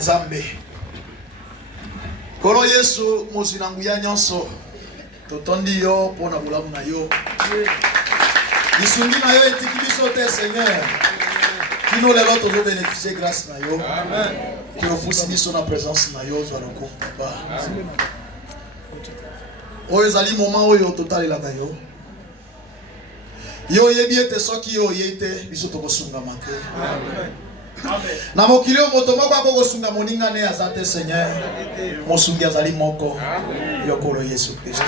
Nzambe. Kolo Yesu mosinangu ya nyonso. Totondi yo pona bulamu na yo. Isungi na yo etiki biso te Seigneur. Kino lelo tozo bénéficier grâce na yo. Amen. Que ofusi biso na présence na yo zwa loko papa. Oyo ezali moment oyo totalelaka yo. Yo yebi ete soki yo yete biso tokosunga te. Amen. Na mokili moto moko akokosunga moninga ne azate Seigneur. Mosungi azali moko. Yokolo Yesu Kristo.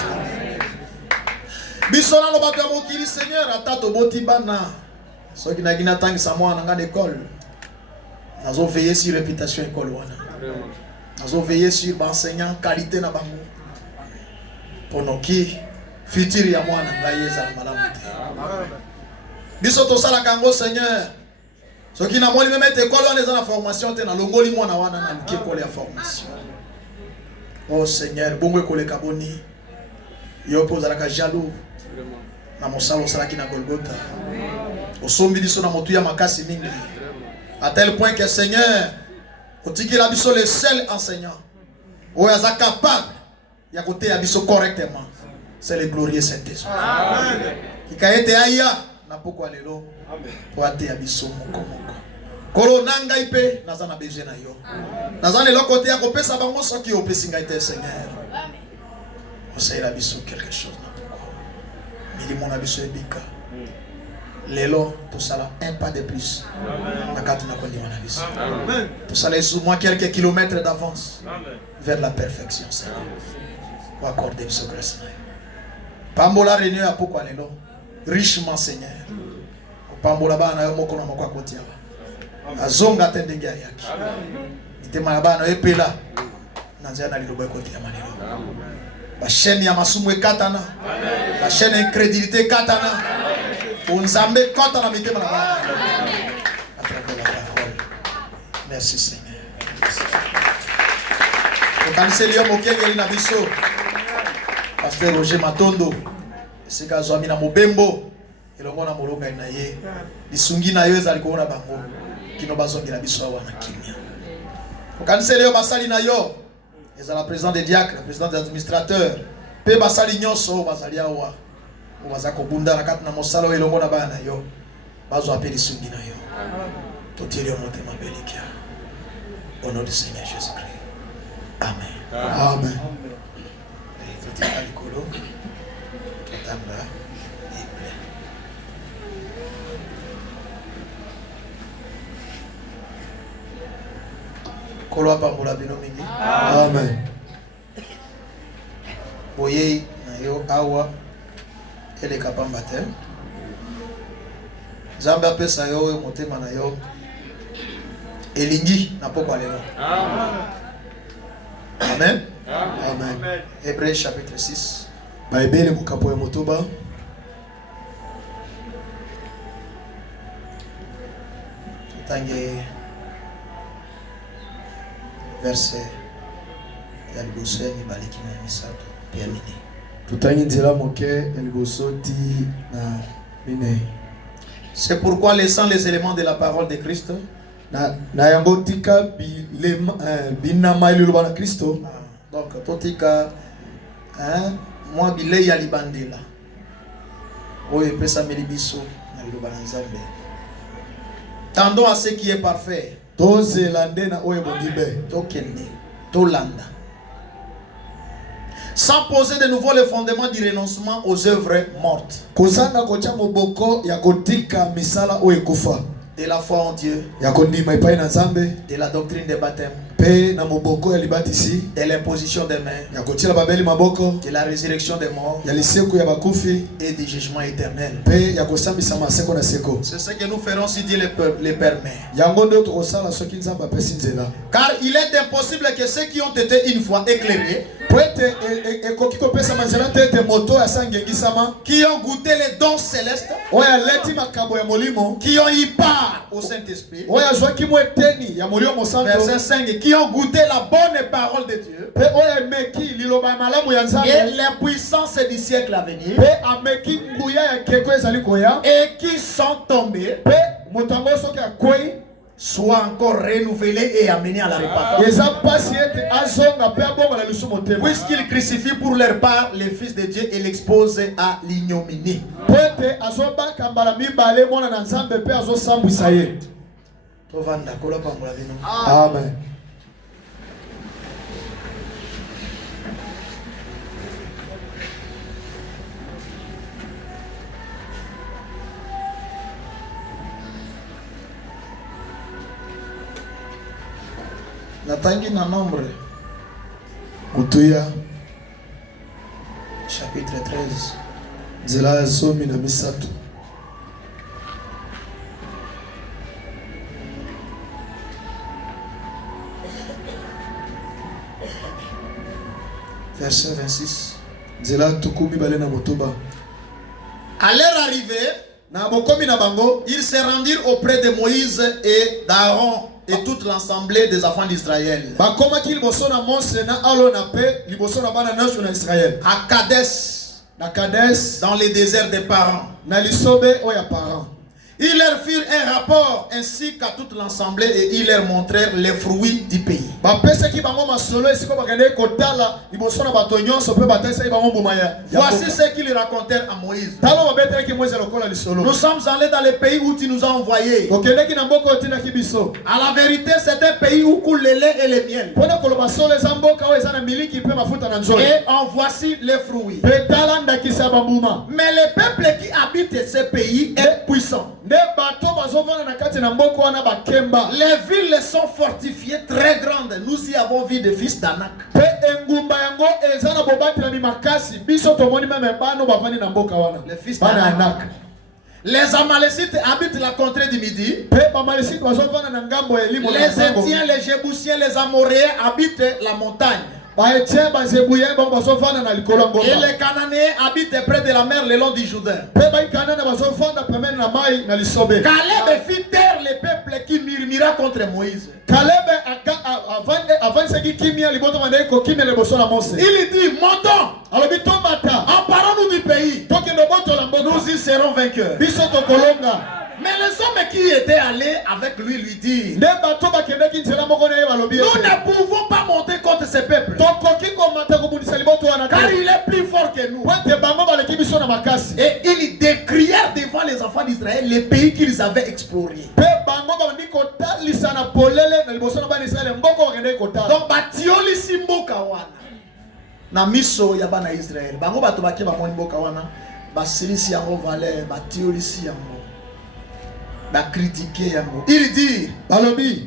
Biso na lobato ya mokili Seigneur ata toboti bana. Soki na gina tangisa mwana nga l'école. Nazo veiller sur réputation école wana. Nazo veiller sur enseignant qualité na bango. Ponoki futur ya mwana ngai ezala malamu te. Biso to sala kango Seigneur. Soki na moni même école wana eza na formation te na longoli mwana wana na luki école ya formation. Oh Seigneur, bongo école kaboni. Yo pozala ka jaloux. Na mosalo salaki na Golgotha. Osombi biso na motu ya makasi mingi. À tel point que Seigneur, otiki la biso le seul enseignant. Oyo aza capable ya kote ya biso correctement. C'est le glorieux Saint-Esprit. Amen. Kikaete aya na poko lelo. Amen. Po ate ya biso moko moko. Kolo nanga ipe naza na besoin na yo. Naza le côté ya kopesa bango soki opesi ngai te Seigneur. Amen. Osaila biso quelque chose na poko. Milimo na biso ebika. Lelo to sala un pas de plus. Amen. Nakati na kondi wana biso. Amen. To sala sous moi quelques kilomètres d'avance. Amen. Vers la perfection Seigneur. Pour accorder biso grâce na yo. Pambola réunion à poko lelo. Richement Seigneur. Pambola bana yo moko na moko akoti aba. Azonga tendenge yaki. Itema bana epela. Nanzia na lilobo ekoti ya manelo. Ba chaîne ya masumu ekatana. Ba chaîne incrédulité katana. Onzambe katana mitema na bana. À travers la parole. Merci Seigneur. Okanise liyo mokengeli na biso. Pasteur Roger Matondo. Sika zwami na mobembo. Elongo na molonga na ye. Lisungi na yo ezali ko na bango. Kino bazongela biso wana kimia. Okanise liyo basali na yo. Ezala président des diacres, président des administrateurs. Pe basali nyonso bazali awa. Bazako bunda na kati na mosalo elongo na bana yo. Bazo apeli lisungi na yo. Totieli motema belikia. Au nom du Seigneur Jésus-Christ. Amen. Amen. Totieli alikolo. Totanga. Kolo pambola bino mingi. Amen. Boye na yo awa ele kapamba te. Zamba pesa yo motema na yo. Elingi na poko lelo. Amen. Amen. Amen. Hébreux chapitre 6. Baibele mukapo ya motoba. Tangue verset ya liboso ya mibaliki na misato pia mine. Tutangi nzela moke ya liboso ti na mine. C'est pourquoi laissant les éléments de la parole de Christ na yango tika binama liloba na Kristo. Donc totika moi bilei ya libandela. Oye pesa melibiso na liloba na Nzambe. Tendons à ce qui est parfait. Sans poser de nouveau le fondement du renoncement aux œuvres mortes. De la foi en Dieu. De la doctrine des baptêmes. De l'imposition des mains. De la résurrection des morts. Et du jugement éternel. C'est ce que nous ferons si Dieu le permet. Car il est impossible que ceux qui ont été une fois éclairés, qui ont goûté les dons célestes, qui ont eu part au Saint-Esprit, verset 5, qui ont goûté la bonne parole de Dieu et les puissances du siècle à venir, et qui sont tombés soit encore renouvelé et amené à la repentance. Puisqu'il crucifie pour leur part le Fils de Dieu et l'expose à l'ignominie. Amen. Natangi na nombre. Kutuya. Chapitre 13. Nzela ya zomi na misatu. Verset 26. Nzela tukumi bale na motoba. À leur arrivée, ils se rendirent auprès de Moïse et d'Aaron et toute l'assemblée des enfants d'Israël. À Kadesh, dans les déserts des parents. Ils leur firent un rapport ainsi qu'à toute l'assemblée et ils leur montrèrent les fruits du pays. Voici ce qu'ils racontèrent à Moïse. Nous sommes allés dans le pays où tu nous as envoyés. À la vérité, c'est un pays où coule le lait et le miel. Et en voici les fruits. Mais le peuple qui habite ce pays est puissant. Les villes sont fortifiées très grandes. Nous y avons vu des fils d'Anak. Les fils d'Anak. Les Amalécites habitent la contrée du Midi. Les Étiens, les Jébusiens, les Amoréens habitent la montagne. Et les Cananéens habitent près de la mer le long du Jourdain. Caleb fit taire les peuples qui murmura contre Moïse. Il dit, montons, emparons-nous du pays. Nous y serons vainqueurs. Mais les hommes qui étaient allés avec lui disent, nous ne pouvons pas monter contre ce peuple, car il est plus fort que nous. Et ils décrièrent devant les enfants d'Israël les pays qu'ils avaient explorés. Donc batioli simboka wana na miso ya bana Israël bango bato bake ba mboka wana basilisi yango valer batiolisi yango ba critiquer yango. Il dit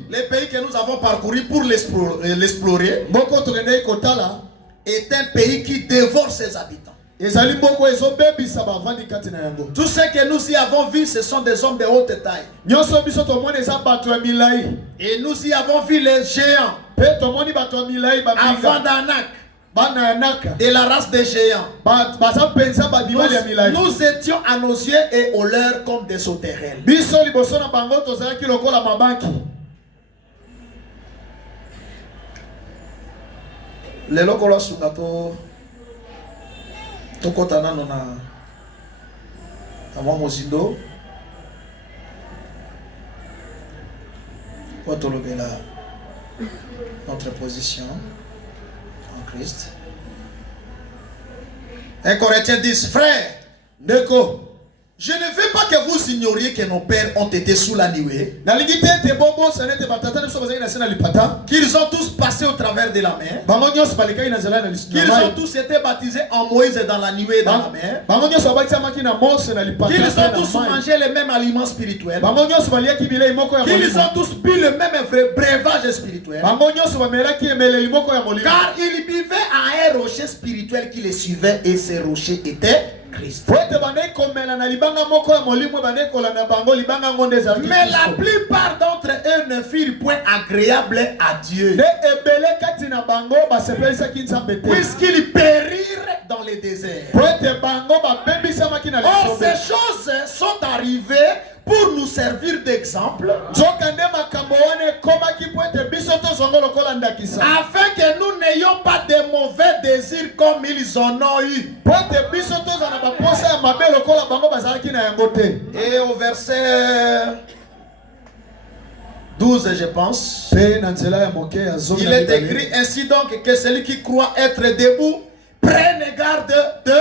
les pays que nous avons parcouru pour l'explorer est un pays qui dévore ses habitants. Tout ce que nous y avons vu, ce sont des hommes de haute taille. Et nous y avons vu les géants. Avant d'Anak, de la race des géants. Nous étions à nos yeux et aux leurs comme des sauterelles. Les locaux sukato tokotana nona amwa mozindo potolobela notre position en Christ. 1 Corinthiens 10, frère, Neko, je ne veux pas que vous ignoriez que nos pères ont été sous la nuée, qu'ils ont tous passé au travers de la mer, qu'ils ont tous été baptisés en Moïse dans la nuée et dans la mer, qu'ils ont tous mangé les mêmes aliments spirituels, qu'ils ont tous bu le même breuvage spirituel, car ils buvaient à un rocher spirituel qui les suivait et ce rocher était Christ. Mais la plupart d'entre eux ne furent point agréables à Dieu, puisqu'ils périrent dans les déserts. Or, ces choses sont arrivées pour nous servir d'exemple, afin que nous n'ayons pas de mauvais désirs comme ils en ont eu. Et au verset 12, je pense. Pe na nzela ya moke ya zomi Il na est mibale. écrit ainsi donc que celui qui croit être debout prenne garde de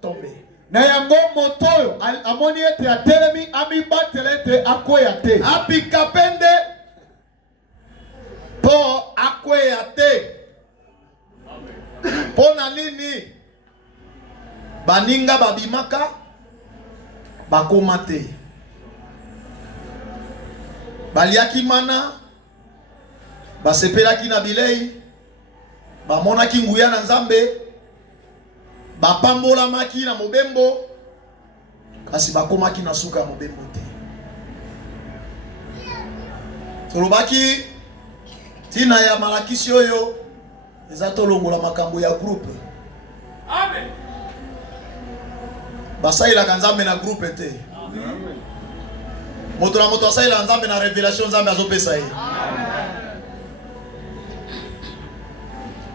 tomber. Na yango motoyo amoni ete atelemi amibatela ete akwea te. Apikapende po akwea te. Pona nini baninga babimaka bakoma te. Baliaki mana basepelaki na bilei bamonaki nguya na Nzambe bapambolamaki na mobembo kasi bakomaki na suka ya mobembo te. Tolobaki tina ya malakisi oyo eza tolongola makambo ya groupe. Amen. Basailaka Nzambe na groupe te. Amen. Moto na moto asaila Nzambe na révélation Nzambe azopesa ye. Amen.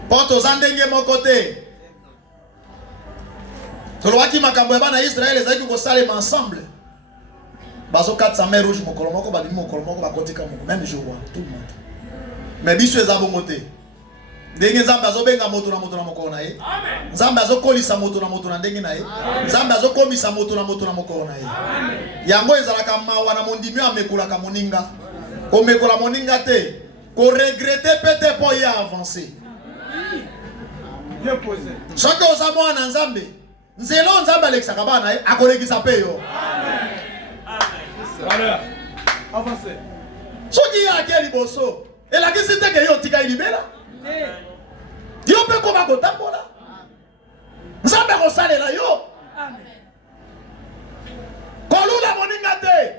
Poto zandenge moko te. Tolobaki makambo ya bana Israël ezaki kosalema ensemble. Bazo 400 mer rouge mokolo moko babimi mokolo moko bakotika moko même jour tout le monde. Mais biso eza bongo te. Ndenge Nzambe azobenga moto na mokolo na ye. Amen. Nzambe azokolisa moto na ndenge na ye. Nzambe azokomisa moto na mokolo na ye. Amen. Yango ezalaka mawa na mondimi amekolaka moninga. Omekola moninga te. Ko regretter peut-être pour y avancer. Bien posé. Soki oza mwana Nzambe, nzelo Nzambe alekisaka bana ye akolekisa pe yo. Amen. Voilà. Avancez. Soki ya ke liboso, elakisi te ke yo tika libela. Yo pe koma kotambola. Nzambe kosalela yo. Amen. Kolula moninga te.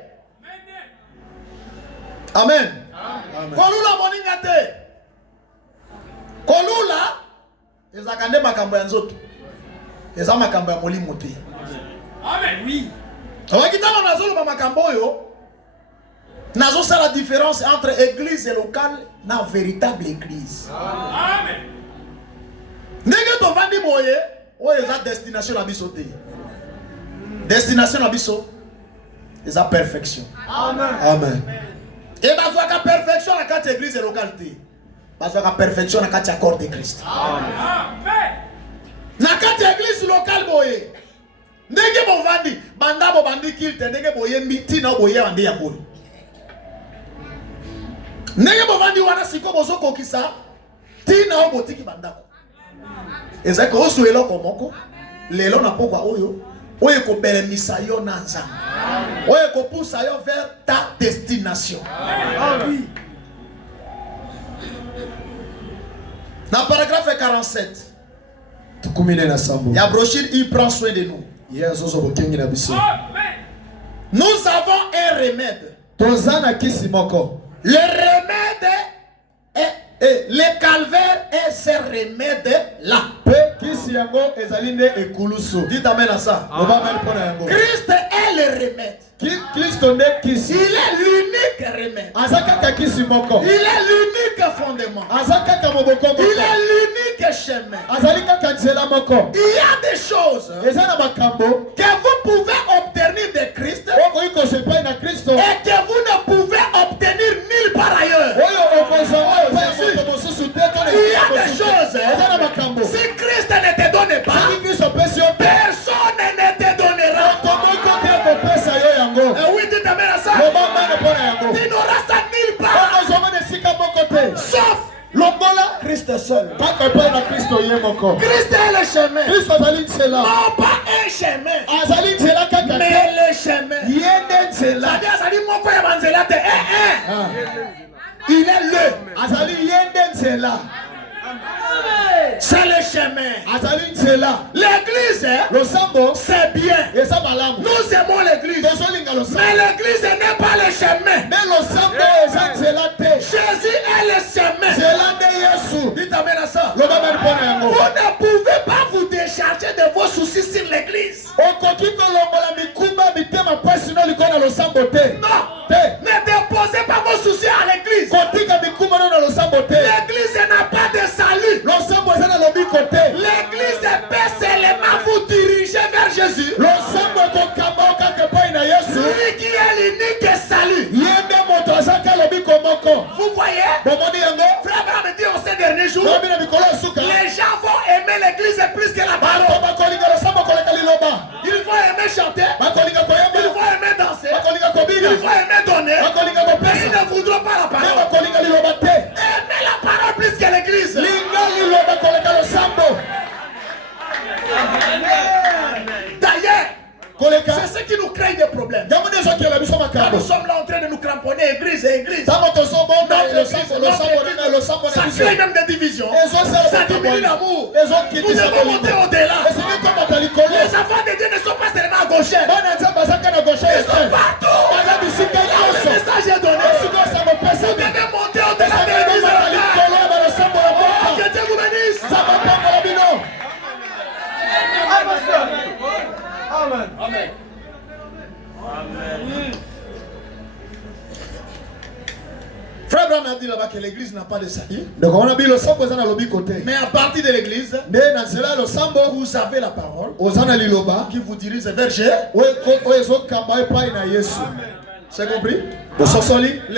Amen. Amen. Kolula moninga te. Kolula ezaka nde makambo ya nzoto. Eza makambo ya molimo te. Amen. Oui. Wakitana nazoloba makambo oyo nazosa la différence entre église locale na véritable église. Amen. Ndenge tovandi boye oyo eza destination na biso te. Destination na biso eza perfection. Amen. Amen. Et bazwaka perfection na kati église locale te. Bazwaka perfection na kati ya corps de Christ. Amen. Na kati église locale boye ndenge bovandi bandabo bandi kilte ndenge boye mbiti na boye ande ya boye. Ndenge bovandi wana siko bozo kokisa tina obotiki bandako. Ezako osu eloko moko lelo na pokwa oyo oyo ko belemisa yo na Nzambe. Oyo ko poussa yo vers ta destination. Amen. Dans paragraphe 47, Tukumine na sambo. la brochure il prend soin de nous. Yezo bokengi na biso. Nous avons un remède. Tozana kisi moko. Le remède est le calvaire est ce remède là. Pe kisi yango ezalinde ekulusu. Dites amen à ça. Christ est le remède. Kristo nde kisi. Il est l'unique remède. Azaka kisi moko. Il est l'unique fondement. Azaka moboko moko. Il est l'unique chemin. Azalika kanzela moko. Il y a des choses Ezana makambo que vous pouvez obtenir de Christ oko iko sepai na Kristo. et que vous ne pouvez obtenir nulle part ailleurs. Oyo okozo oyo pa moto mosusu te to Il y a des choses. Ezana makambo. Si Christ ne te donne pas, Saki Kristo pesi yo pe. personne ne te donnera. Tomoko te ko pesa yo yango. Et oui, tu t'amènes à ça. Lobamba ne pona yango. Tu n'auras ça nulle part. Okozo mone sika moko te. Sauf Longola Christ seul. paka pa na Kristo ye moko. Christ est le chemin. Kristo azali nzela. Non pas un chemin, Azali nzela kaka mais te. le chemin. Yende nzela. C'est-à-dire, ça dit, mon frère Manzela, il est le. Azali yende nzela. C'est le chemin. Azali nzela. L'église, Losambo c'est bien. eza malamu. Nous aimons l'église. Tozolinga losambo. Mais l'église n'est pas le chemin. Mais losambo eza nzela te. Jésus est le chemin. Nzela nde Yesu. Dites amen à ça. Loba mali pona Vous yango. ne pouvez pas vous décharger de vos soucis sur l'église. Okoki kolongola mikumba mitema pasi no likona losambo te. Non. Te. Ne déposez pas vos soucis à l'église. Kotika mikumba no na losambo te. L'église n'a pas de salut. Losambo eza na lobiko te. L'église peut seulement vous diriger vers Jésus. Losambo ekokamba okaka epai na Yesu. Lui qui est l'unique salut. Yende moto azaka lobiko moko. jours, les gens vont aimer l'église plus que la parole. Ils vont aimer chanter, ils vont aimer danser, ils vont aimer donner, mais ils ne voudront pas la parole. Aimer la parole plus que l'église. D'ailleurs, c'est ce qui nous crée des problèmes. Quand nous sommes là en train de nous cramponner église et église, ça crée même des divisions. Ça diminue l'amour. Nous devons monter au-delà. Les enfants de Dieu ne sont pas seulement à gauche. Ils sont partout. Le message est donné. Vous devez monter au-delà de l'église. Que Dieu vous bénisse. Amen. Amen. Amen. Frère Branham a dit là-bas que l'église n'a pas de salut. Mais à partir de l'église, vous avez la parole qui vous dirige vers Dieu. C'est compris? Le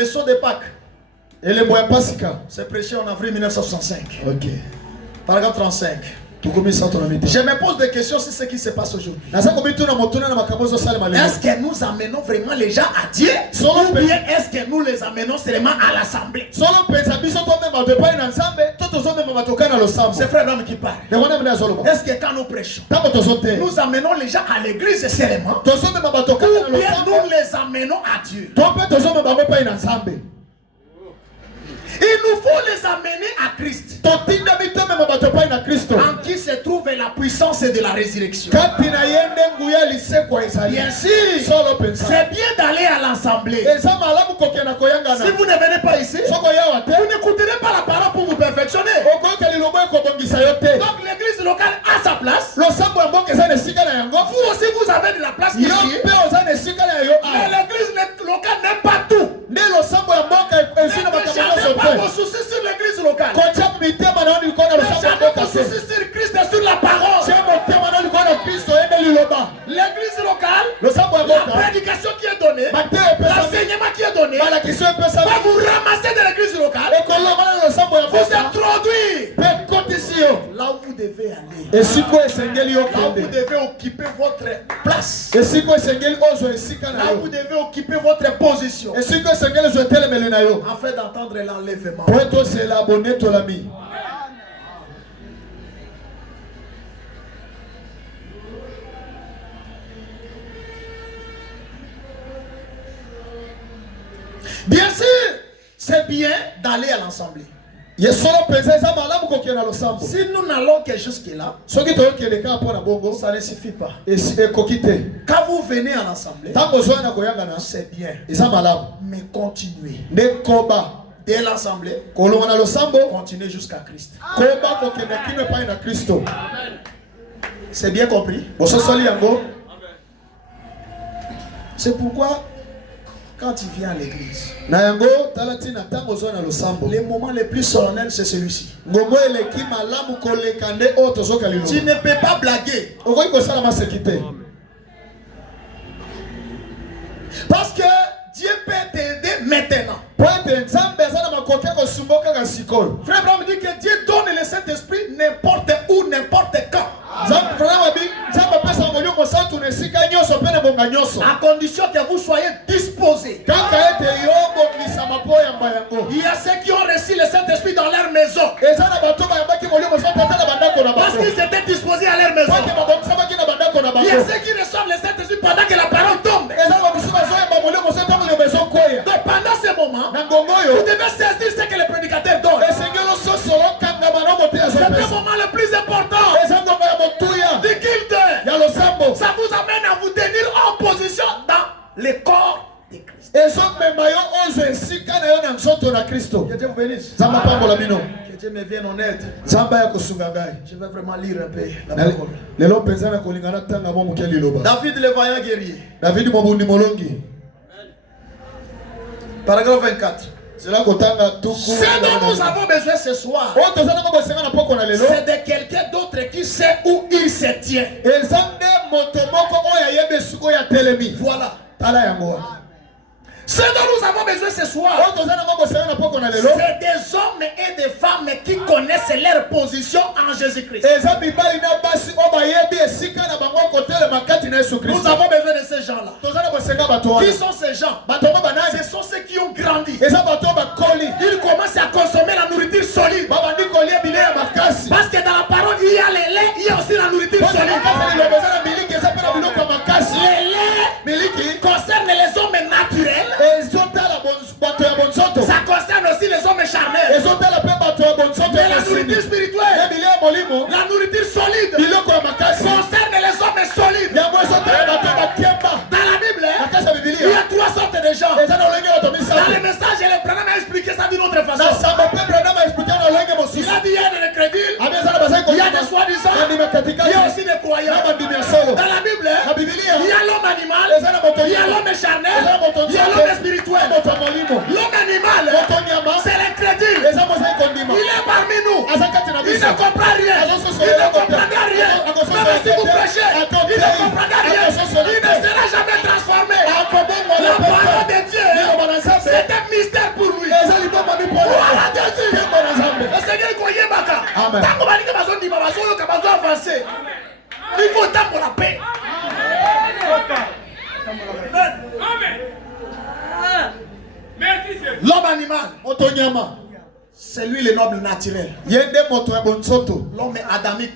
saut de Pâques. C'est prêché en avril 1965. Ok. Paragraphe 35. Je me pose des questions sur ce qui se passe aujourd'hui. Est-ce que nous amenons vraiment les gens à Dieu ou bien est-ce que nous les amenons seulement à l'assemblée? C'est frère Branham qui parle. Est-ce que quand nous prêchons, nous amenons les gens à l'église seulement ou bien nous les amenons à Dieu? Il nous faut les amener à Christ, en qui se trouve la puissance de la résurrection. Bien sûr, c'est bien d'aller à l'assemblée. Si vous ne venez pas ici, vous n'écouterez pas la parole pour vous perfectionner. Donc l'église locale a sa place. Vous aussi vous avez de la place ici. Mais l'église locale n'aime pas tout. Ne pas vos soucis sur l'église locale. Ne jamais vos soucis sur Christ et sur la parole. L'église locale, la prédication qui est donnée, l'enseignement qui est donné, va vous ramasser de l'église locale, vous introduire là où vous devez aller. Là où vous devez occuper votre place. Là où vous devez occuper votre position. Afin d'entendre l'enlèvement. Bien sûr, c'est bien d'aller à l'assemblée. Si nous n'allons que jusque-là, ça ne suffit pas. Quand vous venez à l'assemblée, c'est bien. Mais continuez. Dès l'assemblée, continuez jusqu'à Christ. C'est bien compris? C'est pourquoi quand tu viens à l'église, les moments les plus solennels, c'est celui-ci. Tu ne peux pas blaguer. Parce que Dieu peut t'aider maintenant. Frère Branham dit que Dieu donne le Saint-Esprit n'importe où, n'importe quand. À condition que vous soyez disposés. Il y a ceux qui ont reçu le Saint-Esprit dans leur maison parce qu'ils étaient disposés à leur maison. Il y a ceux qui reçoivent le Saint-Esprit pendant que la parole tombe. Donc pendant ce moment, vous devez saisir ce que le prédicateur donne. C'est le moment le plus important du culte. Ça vous amène à vous tenir en position dans le corps de Christ. Que Dieu vous bénisse. Que Dieu me vienne en aide. Je vais vraiment lire un peu la parole. David le vaillant guerrier. Paragraphe 24. Ce dont nous avons besoin ce soir, c'est de quelqu'un d'autre qui sait où il se tient. Voilà. Ce dont nous avons besoin ce soir, c'est des hommes et des femmes qui connaissent leur position en Jésus-Christ. Nous avons besoin de ces gens-là. Qui sont ces gens? Ce sont ceux qui ont grandi. Ils commencent à consommer la nourriture solide. Parce que dans la parole, il y a les laits, il y a aussi la nourriture solide. Les laits concernent les hommes naturels. Ça concerne aussi les hommes charnels. Mais la nourriture spirituelle, la nourriture solide, concerne les hommes solides. Dans la Bible, il y a 3 sortes de gens. Dans le message, le Branham a expliqué ça d'une autre façon. Il a dit il y a des crédibles, il y a des soi-disant, il y a aussi des croyants. Dans la Bible, il y a l'homme animal, il y a l'homme charnel, il y a l'homme spirituel. L'homme animal, c'est l'incrédule. Il est parmi nous. Il ne comprend rien. Il ne comprendra rien. Même si vous prêchez, il ne comprendra rien. Il ne sera jamais transformé. La parole de Dieu, c'est un mystère pour lui. Voilà Jésus. Le Seigneur est connu. Tant qu'on va dire que avancer, il faut temps pour la paix. L'homme animal, c'est lui le noble naturel. L'homme adamique,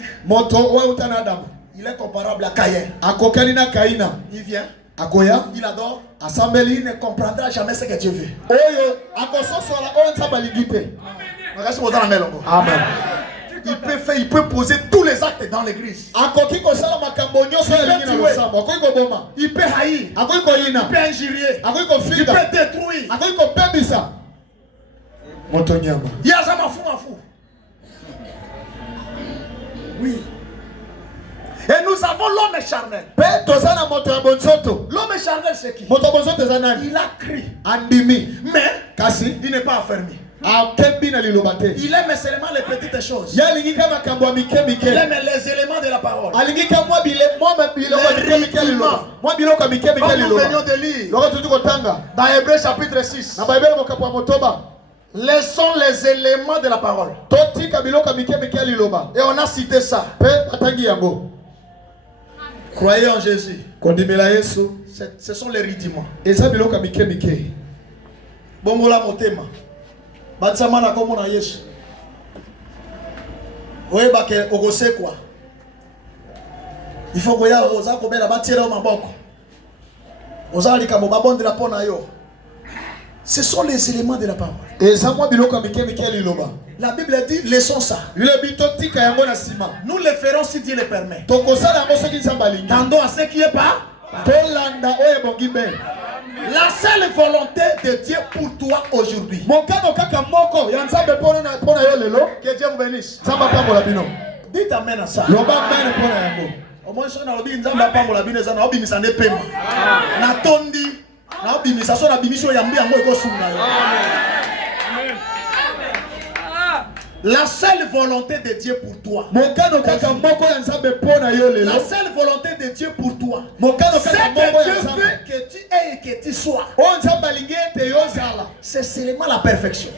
il est comparable à Caïn. Il vient, il adore, il ne comprendra jamais ce que Dieu veut. Amen. Il peut poser tous les actes dans l'église. Il peut haïr, il peut injurier, il peut détruire. Il y a jamais fou. Oui. Et nous avons l'homme charnel. L'homme charnel c'est qui? Il a crié, mais il n'est pas enfermé. Il aime seulement les petites choses. Il aime les éléments de la parole. Comme nous venions de lire dans Hébreux chapitre 6, laissons les éléments de la parole. Et on a cité ça. Croyez en Jésus. Ce sont les rudiments. Bongola motema. Batsama na komo na Yesu. Oyeba ke ogose kwa. Il faut que ya oza ko bela batiela o maboko. Oza lika mo babondela pona yo. Ce sont les éléments de la parole. La Bible dit laissons ça. Nous le ferons si Dieu le permet. Tendons à ce qui est pas. La seule volonté de Dieu pour toi aujourd'hui. Que Dieu vous bénisse. Dites amen à ça. Au moins, si on a dit que nous avons la Bible, nous avons dit que nous avons la seule volonté de Dieu pour toi. La seule volonté de Dieu pour toi. C'est que Dieu veut que tu aies et que tu sois. C'est seulement la perfection.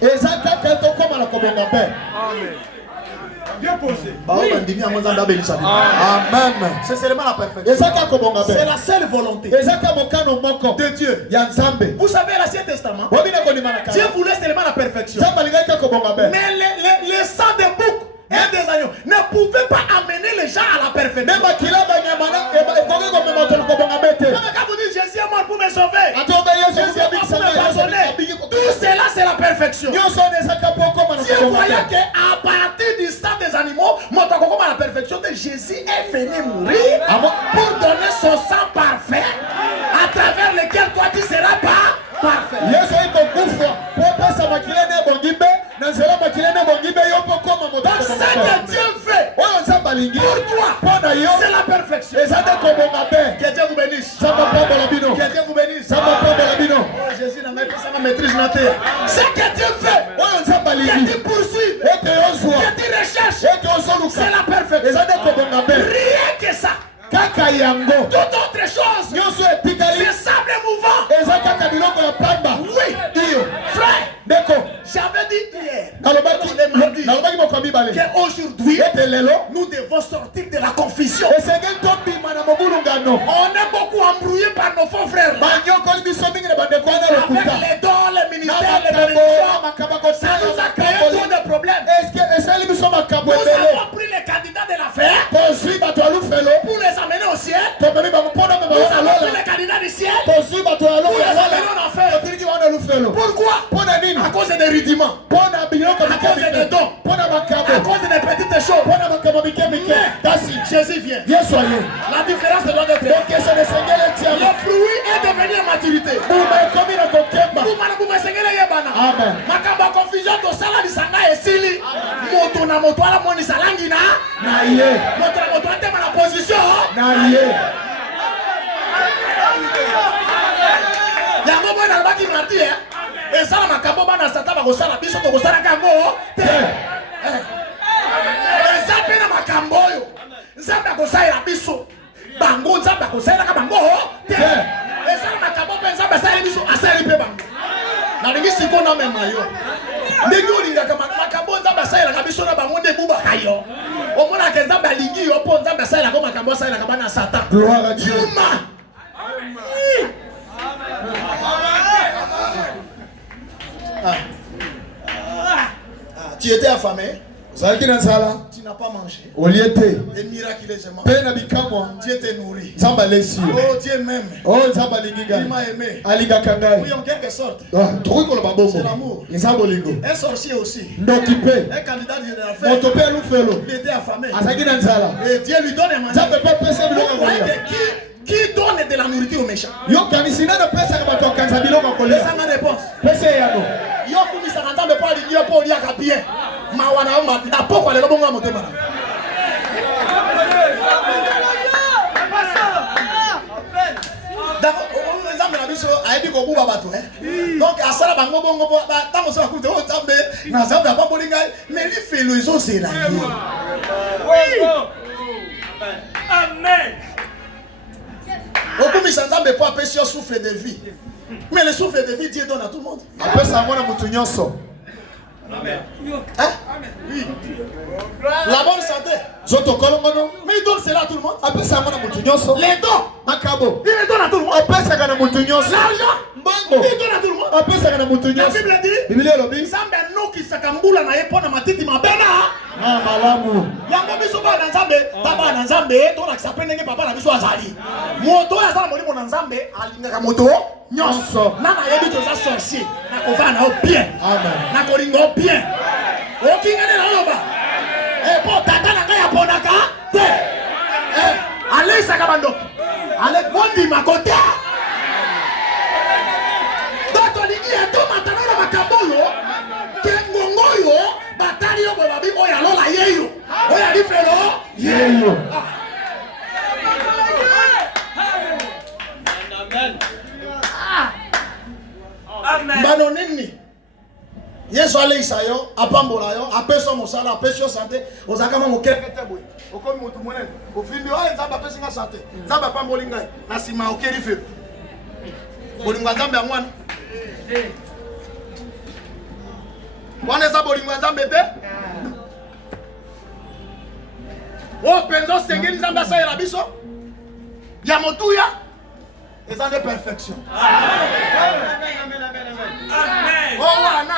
Bien posé. Amen. C'est seulement la perfection. C'est la seule volonté de Dieu. Vous savez, l'Ancien Testament, Dieu voulait seulement la perfection. Mais les sangs des boucs et des agneaux ne pouvaient pas amener les gens à la perfection. Même quand vous dites Jésus est mort pour me sauver, Jésus est mort pour me pardonner, tout cela c'est la perfection. Dieu voyait qu'à partir du sang des animaux, la perfection de Jésus est venu mourir pour donner son sang parfait à travers lequel toi tu seras pas parfait. Donc ce que Dieu fait pour toi, c'est la perfection. Que Dieu vous bénisse. Que Dieu vous bénisse. Oh Jésus n'a même pas sa maîtrise na terre. Ce que Dieu fait, que tu poursuis, que tu recherches, c'est la perfection. Rien que ça. Toute autre chose, c'est sable mouvant. qu'aujourd'hui, nous devons sortir de la confusion. On est beaucoup embrouillé par nos faux frères là. Avec les dons, les ministères, les bénédictions. Ça nous a créé trop de problèmes. Nous avons pris les candidats de la fête pour les amener au ciel. Nous avons pris les candidats du ciel pour les amener en enfer. Pourquoi? À cause des rudiments, à cause des dons, à cause des petites choses. Jésus vient. La différence doit être. Le fruit est devenu la maturité. Amen. Makamba confusion to sala lisanga esili. Moto na moto ala moni salangi na ye. Moto na moto atema na position na ye. Ya ngobo na baki marti eh. Esala makambo bana sata ba kosala biso to kosala kango te. Esape na makambo yo. Nzamba kosala biso. Bango nzamba kosala ka bango te. Esala makambo pe nzamba sala biso asali pe bango. Na lingi siko na mema yo. Ndenge olinga kama makambo nzamba sala ka biso na bango nde buba kayo. Omona ke nzamba lingi yo po nzamba sala ko makambo sala ka bana satan. Gloire à Dieu. Tu étais affamé. Tu n'as pas mangé. Et miraculeusement, Dieu t'est nourri. Oh, Dieu m'aime. Il m'a aimé. Oui, en quelque sorte. C'est l'amour. Un sorcier aussi. Un candidat de la fête. Il était affamé. Et Dieu lui donne un manger. Qui donne de la nourriture aux méchants? Laisse ma réponse. Yo kumi sakanta me pas lié pour lié à bien. Mawana na poko le bonga motema. Donc on exemple na biso ayebi ko buba bato donc asala bango bongo ba tango so akuti o tambe na zamba ba bolinga mais li fait le zo c'est là. Oui. Amen. Okumi sanzambe po apesi souffle de vie. Mais le souffle de vie, Dieu donne à tout le monde. Après ça, moi, Amen. Hein? Oui. La bonne santé. Mais il donne cela à tout le monde. Après ça, moi, les dons. Il les donne à tout le monde. L'argent. Il donne à tout le monde. La Bible dit Nzambe no ki sakambula na yepo na matiti mabena. Yango biso ba na Nzambe, papa na Nzambe, to na kisapendenge papa na biso azali. Moto ya zala molimo na Nzambe, alingaka moto nyonso. Na na yebi to za sorcier, na kova na o bien. Amen. Na koringo bien. Okingane na loba. Po tata na kaya ponaka te. Allez sakabando. Allez bondi makote. Batali yo babi oya lola yeyo. Oya di felo yeyo. Amen. Bano nini? Yesu ale isayo, apambola yo, apeso mosala, apeso santé, ozakama mokekete boy. Okomi mutu monene. Ofimbi oya nzamba pesinga santé. Nzamba pambolinga na sima okeri fe. Bolinga nzamba ya mwana. Wana eza bolingo nzambe te? O penzo sengeli nzambe asalela biso ya motuya eza nde perfection. Amen. O wana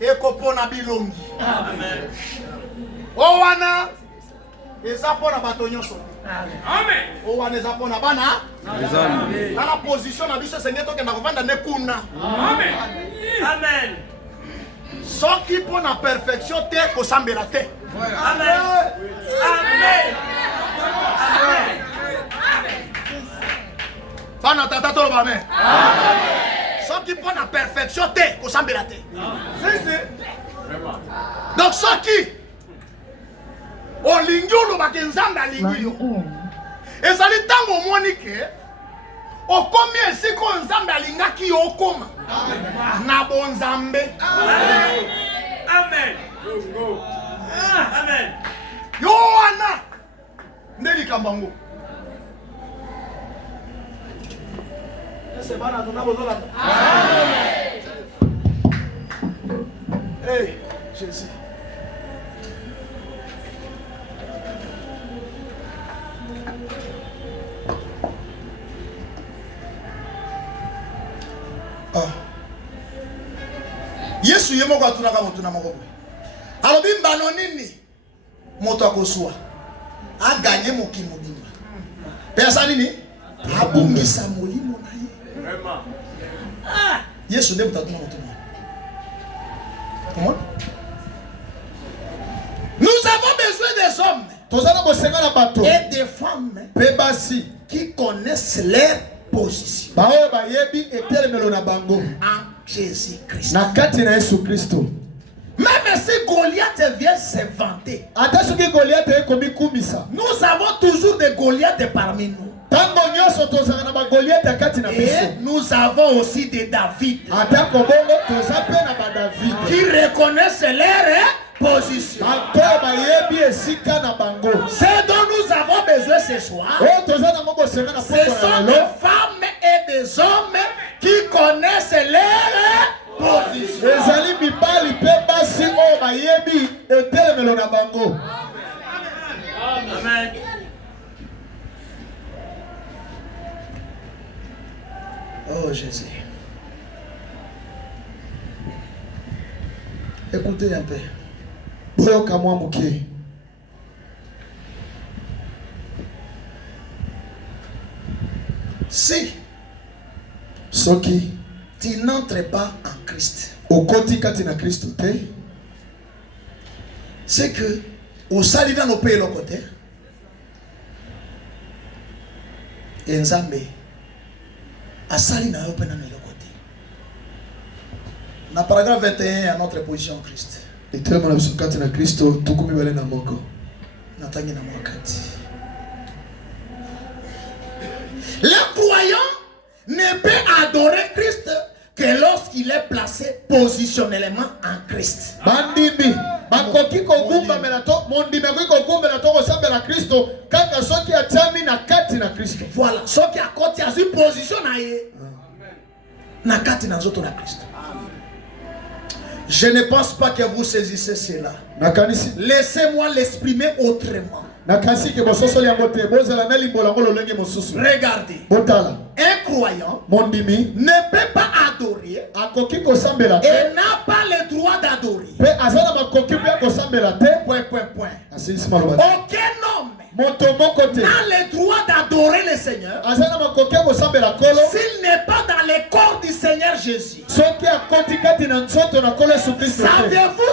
ekopona bilongi. Amen. O wana eza pona bato nyonso. Amen. O wana eza pona bana. Amen. Na la position na biso sengeli tokenda kovanda ne kuna. Amen. Amen. Soki pour la perfection te kosambela te. Amen. Amen. Bana tata to ba amen. Soki pour la perfection te kosambela te. Donc soki olingi lo ba kenzamba lingi yo. Ezali tango monike okomi esiko nzambe alingaki yo okoma na bonzambe. Amen. Amen. Amen. Yohana ndeli kambango. Ese bana tunabozola. Amen. Hey, Jésus. Yesu yemo kwa tunaka motuna moko. Alors bimbano nini? Moto akosua. A gagné mokimo bimba. Personne nini? Abungisa molimo na ye. Vraiment. Yesu nde mutatuna motuna. Comment? Nous avons besoin des hommes et des femmes qui connaissent leur position en Jésus-Christ. Même si Goliath vient se vanter, nous avons toujours des Goliaths parmi nous. Et nous avons aussi des David qui reconnaissent leur position. Ce dont nous avons besoin ce soir, ce sont des femmes et des hommes qui connaissent leur position. Amen. Oh Jésus. Écoutez un peu. Si tu n'entres pas en Christ, c'est que au salut dans nos pays le côté et Nzambe a sali na yo pena na le côté. Na paragraphe 21 à notre position en Christ. Et tellement la position quand na Christo tukumi bale na moko. Na tangi na mwakati. Le croyant ne peut adorer Christ que lorsqu'il est placé positionnellement en Christ. Bandimbi bakoki kogumba melato mondime ko gumba na to kosambela Kristo kaka soki atami na kati na Kristo. Voilà, soki akoti azi position na ye. Na kati na nzoto na Kristo. Je ne pense pas que vous saisissez cela. Laissez-moi l'exprimer autrement. Regardez. Un croyant ne peut pas adorer et n'a pas le droit d'adorer. Aucun homme n'a le droit d'adorer le Seigneur s'il n'est pas dans le corps du Seigneur Jésus. Savez-vous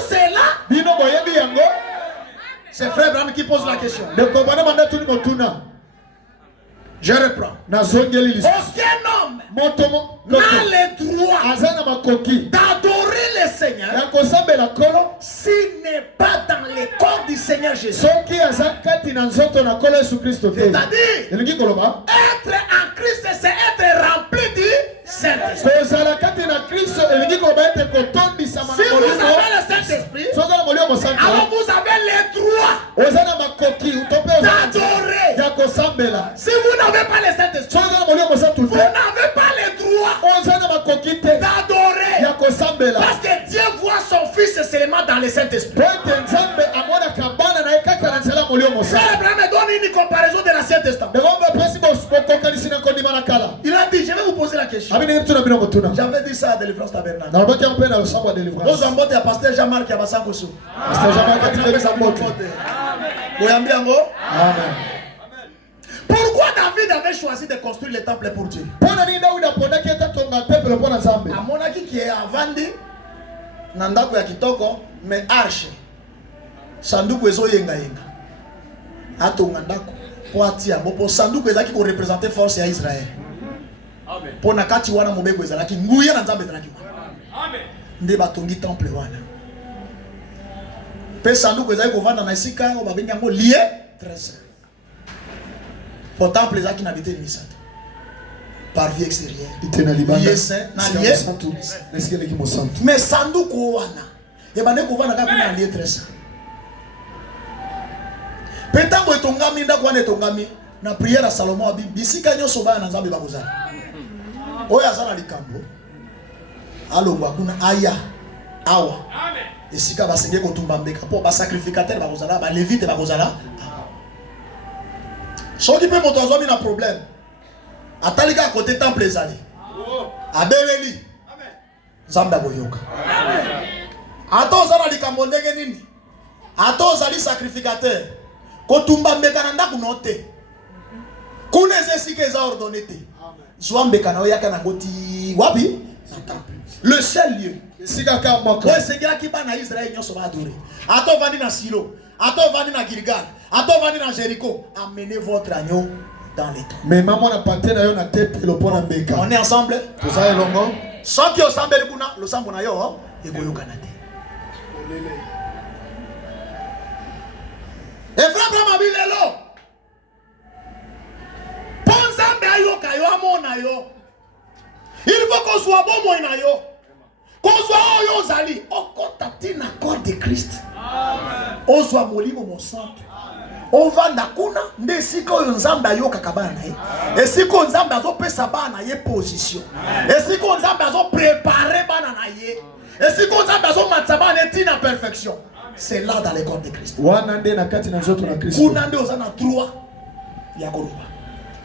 cela? C'est frère Abraham qui pose la question. Je reprends. Aucun homme n'a le droit d'adorer le Seigneur s'il n'est pas dans le corps du Seigneur Jésus. C'est-à-dire, être en Christ, c'est être rempli du Saint-Esprit. Si vous avez le Saint-Esprit, alors vous avez le droit d'adorer. Si vous n'avez pas le Saint-Esprit, vous n'avez pas le droit d'adorer. Parce que Dieu voit son Fils seulement dans le Saint-Esprit. Frère Abraham donne une comparaison de l'Ancien Testament. Il a dit, je vais vous poser la question. J'avais dit ça à Délivrance Tabernacle. Nous avons voté à Pasteur Jean-Marc qui a passé en Kossou. Pasteur Jean-Marc qui a dit Amen. Pourquoi David avait choisi de construire le temple pour Dieu? À mon avis qui est à Vandi, Nandako ya kitoko, mais arche. Sanduku ezo yenga yenga. Atonga ndako. Po atia bo sanduku ezaki ko représenter force ya Israël. Amen. Po nakati wana mobeko ezalaki nguya na Nzambe ezalaki. Amen. Nde batongi temple wana. Pe sanduku ezaki ko vanda na esika o babenga ngo lié très saint. Po temple ezaki na bité misata. Par vie extérieure. Lié saint, na lié. Mais sanduku wana e bande ko vanda ka na lié très saint. Petango etongami ndako wana etongami na prière à Salomon abi bisika nyoso ba na Nzambe bakozala. Oyo azana likambo. Alongwa kuna aya awa. Amen. Esika basenge kotumba mbeka po ba sacrificateur bakozala ba levite bakozala. Soki pe moto azomi na problème. Atalika à côté temple ezali. Abeleli. Amen. Nzambe boyoka. Ato ozala likambo ndenge nini? Ato ozali sacrificateur. Kotumba mbeka na ndako note. Kuna ezesika eza ordonné te. Zwa mbeka na oyaka na ngoti wapi? Na temple. Le seul lieu. Sika ka moko. Ouais, c'est gars qui ba na Israël nyoso ba adorer. Ato vandi na Silo, ato vandi na Gilgal, ato vandi na Jéricho, amenez votre agneau dans les temps. Mais maman na paté na yo na temple le pona mbeka. On est ensemble? Tout ça est longo. Sans qui ensemble kuna, le sambo na yo, et boyoka na te. Et frère Bramabilo. Ponzambe ayoka yo amona yo. Il faut qu'on soit bon moi na yo. Qu'on soit yo zali, okota tina corps de Christ. Amen. On soit molimo mon sang. On va ndakuna nde siko yo nzambe ayoka kabana e. Et siko nzambe azo pesa bana ye position. Et siko nzambe azo préparer bana na ye. Et siko nzambe azo matsabana tina perfection. C'est là dans les corps de Christ. Wana nde na kati na zoto na Christ. Kuna nde ozana droit ya koloba.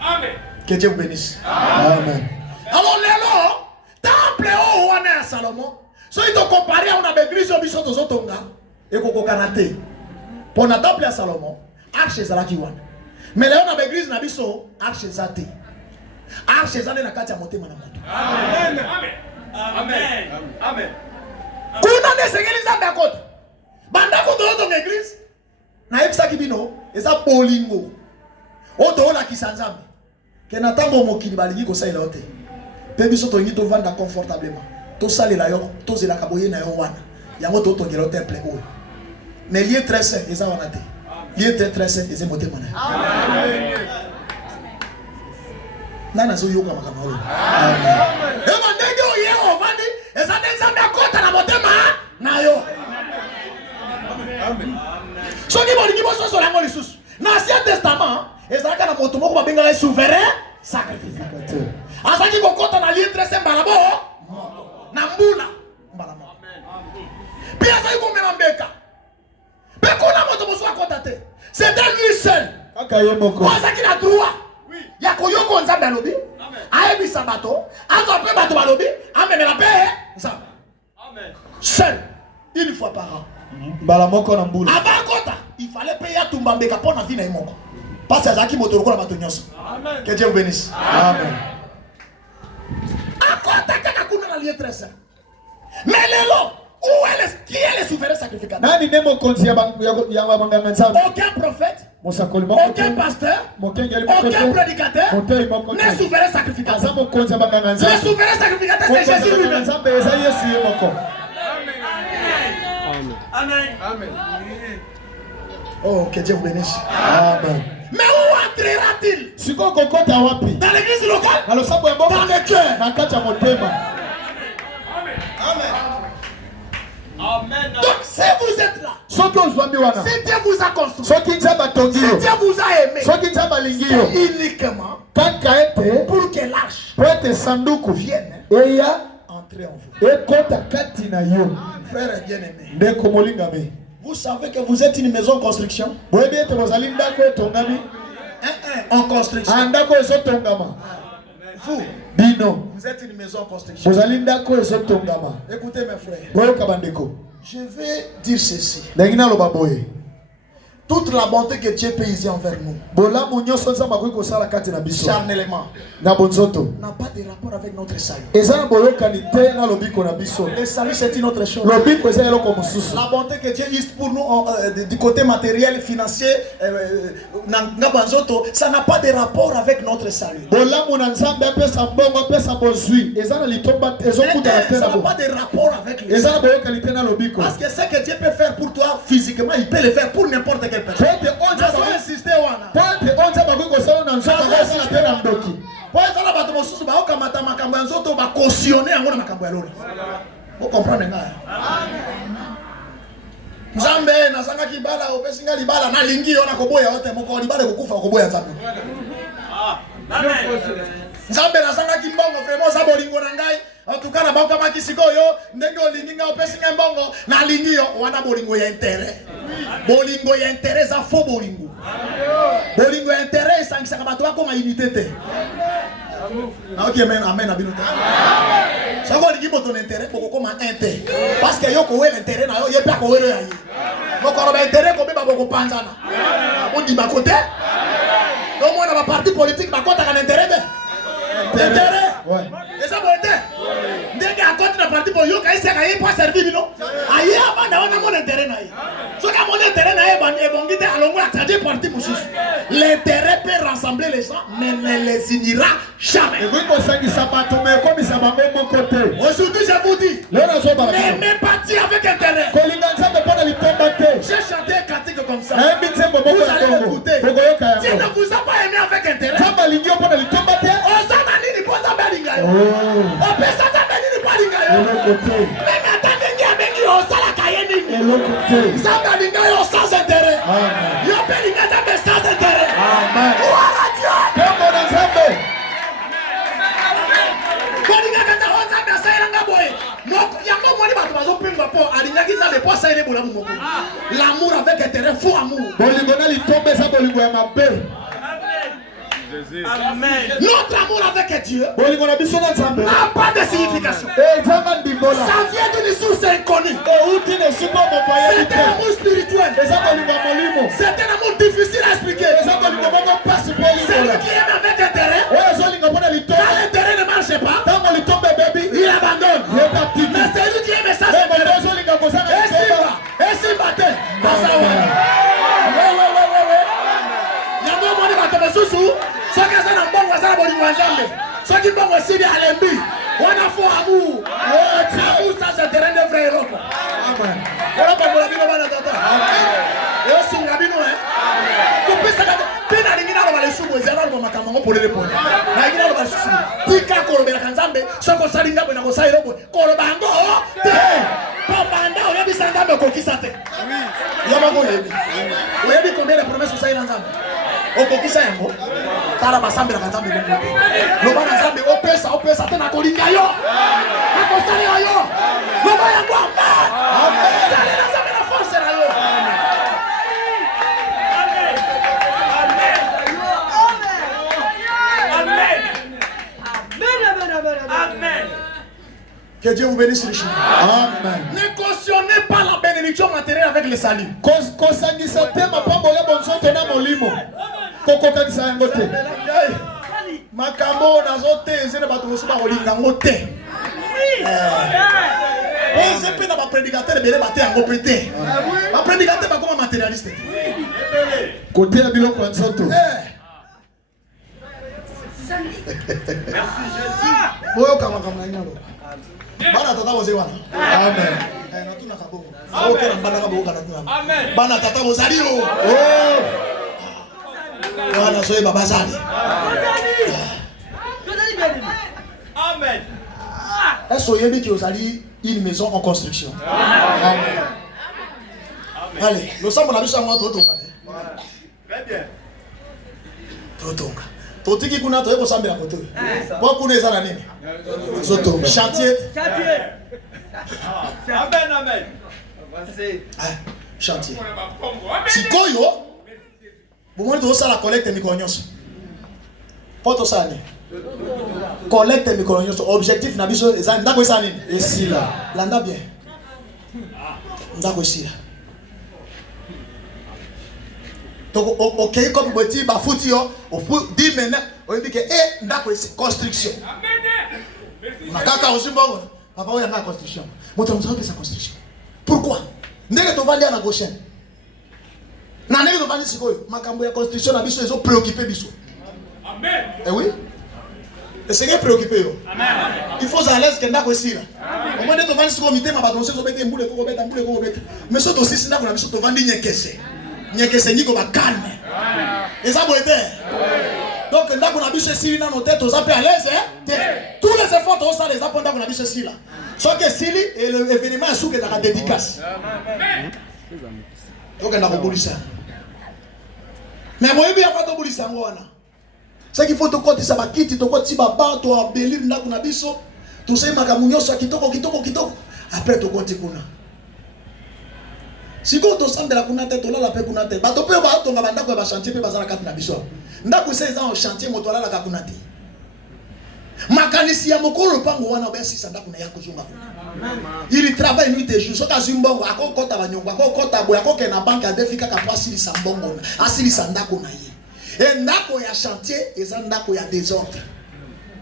Amen. Que Dieu vous bénisse. Amen. Alors lelo temple o wana ya Salomon. So il te comparé à une église au biso tozo tonga et koko kanate. Pour na temple ya Salomon, arche ezalaki wana. Mais lelo na église na biso arche ezate. Arche ezane na kati ya motema na moto. Amen. Amen. Amen. Kuna ne sengeli nzambe akota. Banda ko to église. Na yebisaki bino eza bolingo. Oto la kisanzambe. Ke na tambo mokili balingi ko saila ote. Pe biso to ngi to vanda confortablement. To sali la yo, to zela kaboye na yo wana. Yango to to ngelo temple o. Mais lié très saint eza wana te. Lié très saint eza motema na. Amen. Nana zo yoka makama o. Amen. E mandenge o yeo vandi eza nzambe akota na motema na yo. Amen. So ni bolingi boso so lango lisusu. Na Ancien Testament, ezalaka na moto moko babengaka souverain sacrificateur. Azaki kokota na lié très saint balabo na mbula mbalamo. Pia azaki komema mbeka. Pe kuna moto mosu akota te. C'est lui seul. Kaka ye moko. Azaki na droit. Oui. Ya koyoko nzambe alobi. Amen. Ayebi sabato, azo pe bato balobi, amemela pe nzambe. Amen. Seul une fois par an. Balamoko na mbula. Avant kota, il fallait payer à Tumbambeka pour la vie na imoko. Parce que Azaki motoroko la bato nyonso. Amen. Que Dieu vous bénisse. Amen. Akota kaka kuna na lié très saint. Mais lelo, qui est le souverain sacrificateur? Nani nemo konzi ya banganga nzambe? Aucun prophète, Mosakoli moko. aucun pasteur, aucun prédicateur n'est souverain sacrificateur. Le souverain sacrificateur c'est Jésus lui-même. Amen. Amen. Oh, que Dieu vous bénisse. Amen. Mais où entrera-t-il? Dans l'église locale? Dans le cœur. Amen. Amen. Donc si vous êtes là, si Dieu vous a construit, si Dieu vous a aimé, c'est uniquement pour que l'arche vienne entrer en vous. Frère bien-aimé, vous savez que vous êtes une maison en construction. En construction. Vous êtes une maison en construction. Écoutez mes frères, je vais dire ceci. Toute la bonté que Dieu peut ici envers nous, charnellement, n'a pas de rapport avec notre salut. Le salut c'est une autre chose. La bonté que Dieu use pour nous du côté matériel, financier, ça n'a pas de rapport avec notre salut. Ça n'a pas de rapport avec le salut. Parce que ce que Dieu peut faire pour toi physiquement, il peut le faire pour n'importe quelle personne. On doit insister. Vous comprenez? Nzambe nazanga kibala opesinga libala na lingi ona koboya wote moko libala kokufa koboya nzambe. Amen. Nzambe nazanga kimbongo vraiment za bolingo na ngai. En tout cas na banka makisiko yo ndenge olinga opesinga mbongo na lingi yo wana bolingo ya intérêt. Bolingo ya intérêt za faux bolingo. Bolingo ya intérêt sangisa ka bato ba ko ma unité te. OK, amen, amen abino. Amen. Ça va dire ton intérêt pour comment intérêt. Parce que yo ko l'intérêt na yo yé pas ko ya yi. Donc on a intérêt ko be ba ko panzana. On dit ba côté. Donc on a parti politique ba côté un intérêt de. Intérêt. Ouais. Et ça va être. Ndenge à côté na parti pour yo ka ise ka yi pas servir non. Ayi aba na on a mon intérêt na yi. So ka mon intérêt na yi ban e bon gite alongo attrader parti pour susu. L'intérêt peut rassembler les gens mais ne les unira jamais. Et vous pensez ça va tomber comme ça va même mon côté. Aujourd'hui je vous dis. N'aimez pas dire avec intérêt. J'ai chanté un cantique comme ça. Vous allez l'écouter. Si ne vous a pas aimé avec intérêt. Sans intérêt. Sans intérêt. L'amour avec intérêt, faux amour. Notre amour avec Dieu n'a pas de signification. Ça vient d'une source inconnue. C'est un amour spirituel. C'est un amour difficile à expliquer. Celui qui aime avec intérêt, quand l'intérêt ne marche pas, il abandonne. Mais celui qui aime ça, combien de promesses vous savez dans okokisa yango tala basambe na kanzambe loba na nzambe opesa te na kolinga yo akosala yo loba yango amen sala na nzambe na force na yo amen. Que Dieu vous bénisse richement. Amen. Ne cautionnez pas la bénédiction matérielle avec le salut. Makambo nazote zene bato mosuba kolinga ngote. C'est pe na ba prédicateur belé baté yango pété. Ba prédicateur ba comme matérialiste. Côté ya biloko nzoto. Merci Jésus. Boyo kama kama ina lo. Bana tata boze wana. Amen. Natuna kabongo. Oke na bana kabongo kana tuna. Amen. Bana tata bozali yo. Oh. Wana soye baba zali. Amen. Est-ce que yebi ki ozali une maison en construction? Amen. Allez, nous sommes na biso ngwa totonga. Très bien. Totonga. Totiki kuna toye ko sambela koto. Kwa kuna eza na nini? Zoto. Chantier. Amen, amen. Chantier. Sikoyo. Bomoni to sala collecte mikolo nyonso. Poto sani. Collecte mikolo nyonso. Objectif na biso eza ndako eza nini? Esila. Landa bien. Ndako esila. Donc OK comme boti ba futi yo au dit maintenant on dit que ndako esi construction. Amen. Makaka osimbango. Papa oya na construction. Moto mzao pesa construction. Pourquoi? Ndenge to vandi na gauche. Na ndenge to vandi sikoyo. Makambo ya construction na biso ezo préoccuper biso. Amen. Eh oui. Le Seigneur préoccupé yo. Amen. Il faut à l'aise que ndako esi là. Au moins to vandi sikoyo mitema ba donse ko bete mbule ko beta mbule ko beta. Mais so to sisi ndako na biso to vandi nyekese. Nyekese niko ba calme. Et ça bon était. Donc ndako na biso esi na no tête aux appels à l'aise hein. Tous les efforts to ça les apprendre ndako na biso esi là. Sauf que si et l'événement est sous que la dédicace. Donc on a compris ça. Mais moi bien pas to boli ça ngona. C'est qu'il faut to côté ça ba kiti to côté ba ba to abelir ndako na biso. To say makamunyo so kitoko. Après to côté kuna. Si vous avez un chantier, vous avez un chantier, vous avez un chantier, vous avez un chantier. makanisi ya mokolo pango wana obesi sanda kuna yako zunga. Il travaille nuit et jour. Soka zimbongo akokota banyongo akokota boya koke na banque adefika ka pasili sambongo asili sanda kuna ye. Et ndako ya chantier eza ndako ya désordre.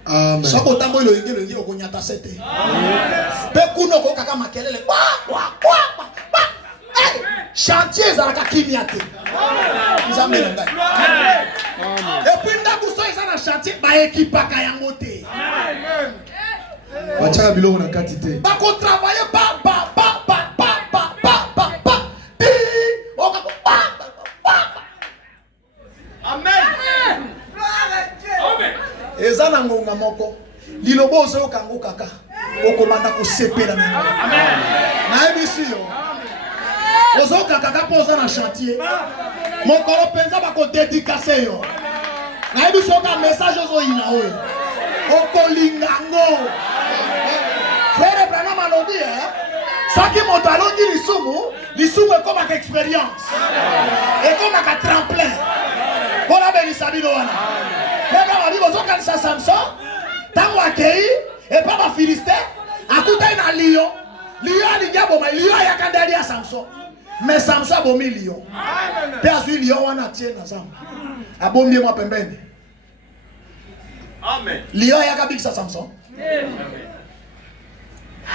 Amen. Soko tambo ilo yenge okonyata sete. Pe kuno ko kaka makelele. Chantier ezalaka kimia te. Nzambe na ngai. Et puis ndako so ezana chantier ba ekipaka yango te. Amen. Bacha biloko na kati te. Ba ko travailler pa. Amen. Eza na ngonga moko. Lilobo ozo kango kaka. Okomanda ko sepela na. Amen. Na ebisi yo. Ozo kaka poza na chantier. Mokolo penza ba ko dédicacer yo. Na ebisi ka message ozo ina oyo. Okolingango. Frère Branham alobi soki moto alongi lisumu ekomaka expérience. Ekomaka tremplin. Bona benisa bino wana. Frère Branham ozokanisa Samson tango akei epa ba Philistin akutai na lion. Lion alingi aboma lion ayaka ndani ya Samson. Mais Samson abomi lion. Pe azwi lion wana tie na zamba. Abomi mwa pembeni. Amen. Lion ayaka bikisa Samson.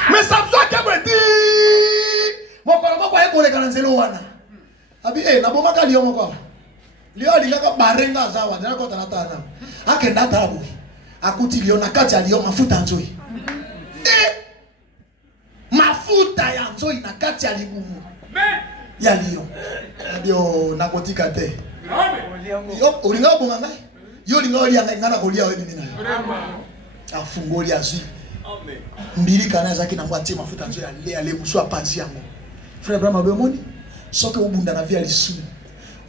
Mais Samson akebweti mokolo moko ayekoleka na nzelo wana. Abi na bomaka lion moko. Lion alingaka barenga zawa ndana kota na tana. Akenda tarabu. Akuti lion na kati ya lion mafuta nzoi. Mafuta ya nzoi na kati ya libumu. Ya lion. Adio nakotika te. Amen. Yo olinga bonga ngai. Yo linga oli anga ngana kolia wewe nini nayo. Afungoli azui. Amen. Mbili kana zaki na mwati mafuta nzoi ya le musu apanzi yango. Frère Branham abemoni soke obunda na via lisu.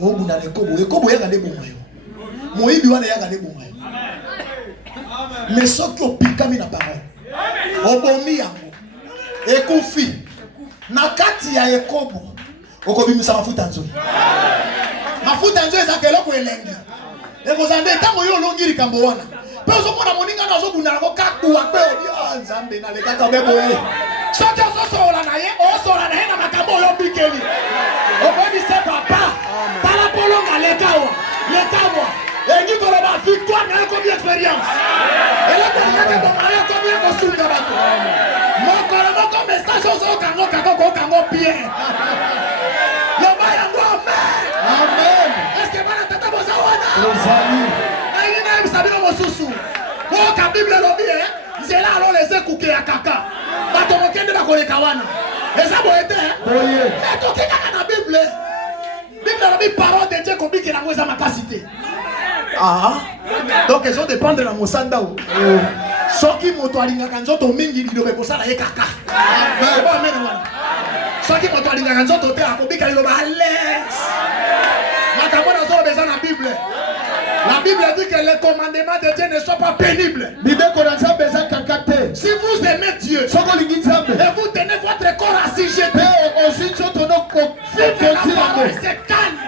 Obunda na ekobo yanga de bonga yo. Moyibi wana yanga de bonga yo. Amen. Mais soki opikami na parole. Obomi yango. Ekufi. Na kati ya ekobo. Okobimisa mafuta nzoi. Mafuta nzoi za keloko elengi. Ekozande tango yo longiri kambo wana. Pe ozomona moninga na ozobunda na kokakuwa pe obi nzambe na lekaka bebo ye. Soki ozosola na ye na makambo oyo bikeli. Okoni se papa. Tala polonga lekawa. Engi koloba victoire na ko bi expérience. Eloko ngaka bonga yo ko bi ko sunga bato. Moko message ozo kango bien. Loba yango amen. Amen. Est-ce que bana tata boza wana? Ozali. Aina msabino mosusu. Kwa Bible lobi nzela alo leze kuke ya kaka. Bato mokende bakoleka wana. Eza boete Oye. Eto kika na Bible. Bible lobi parole de Dieu kobiki na mweza makasite. Donc ils ont dépendre la mosanda o. Soki moto alingaka nzoto mingi lilobe kosala ye kaka. Amen. Soki moto alingaka nzoto te akobika liloba Alex. Makambo na zo beza na Bible. La Bible dit que les commandements de Dieu ne sont pas pénibles. Si vous aimez Dieu et vous tenez votre corps assujetti, vivez la parole, c'est calme.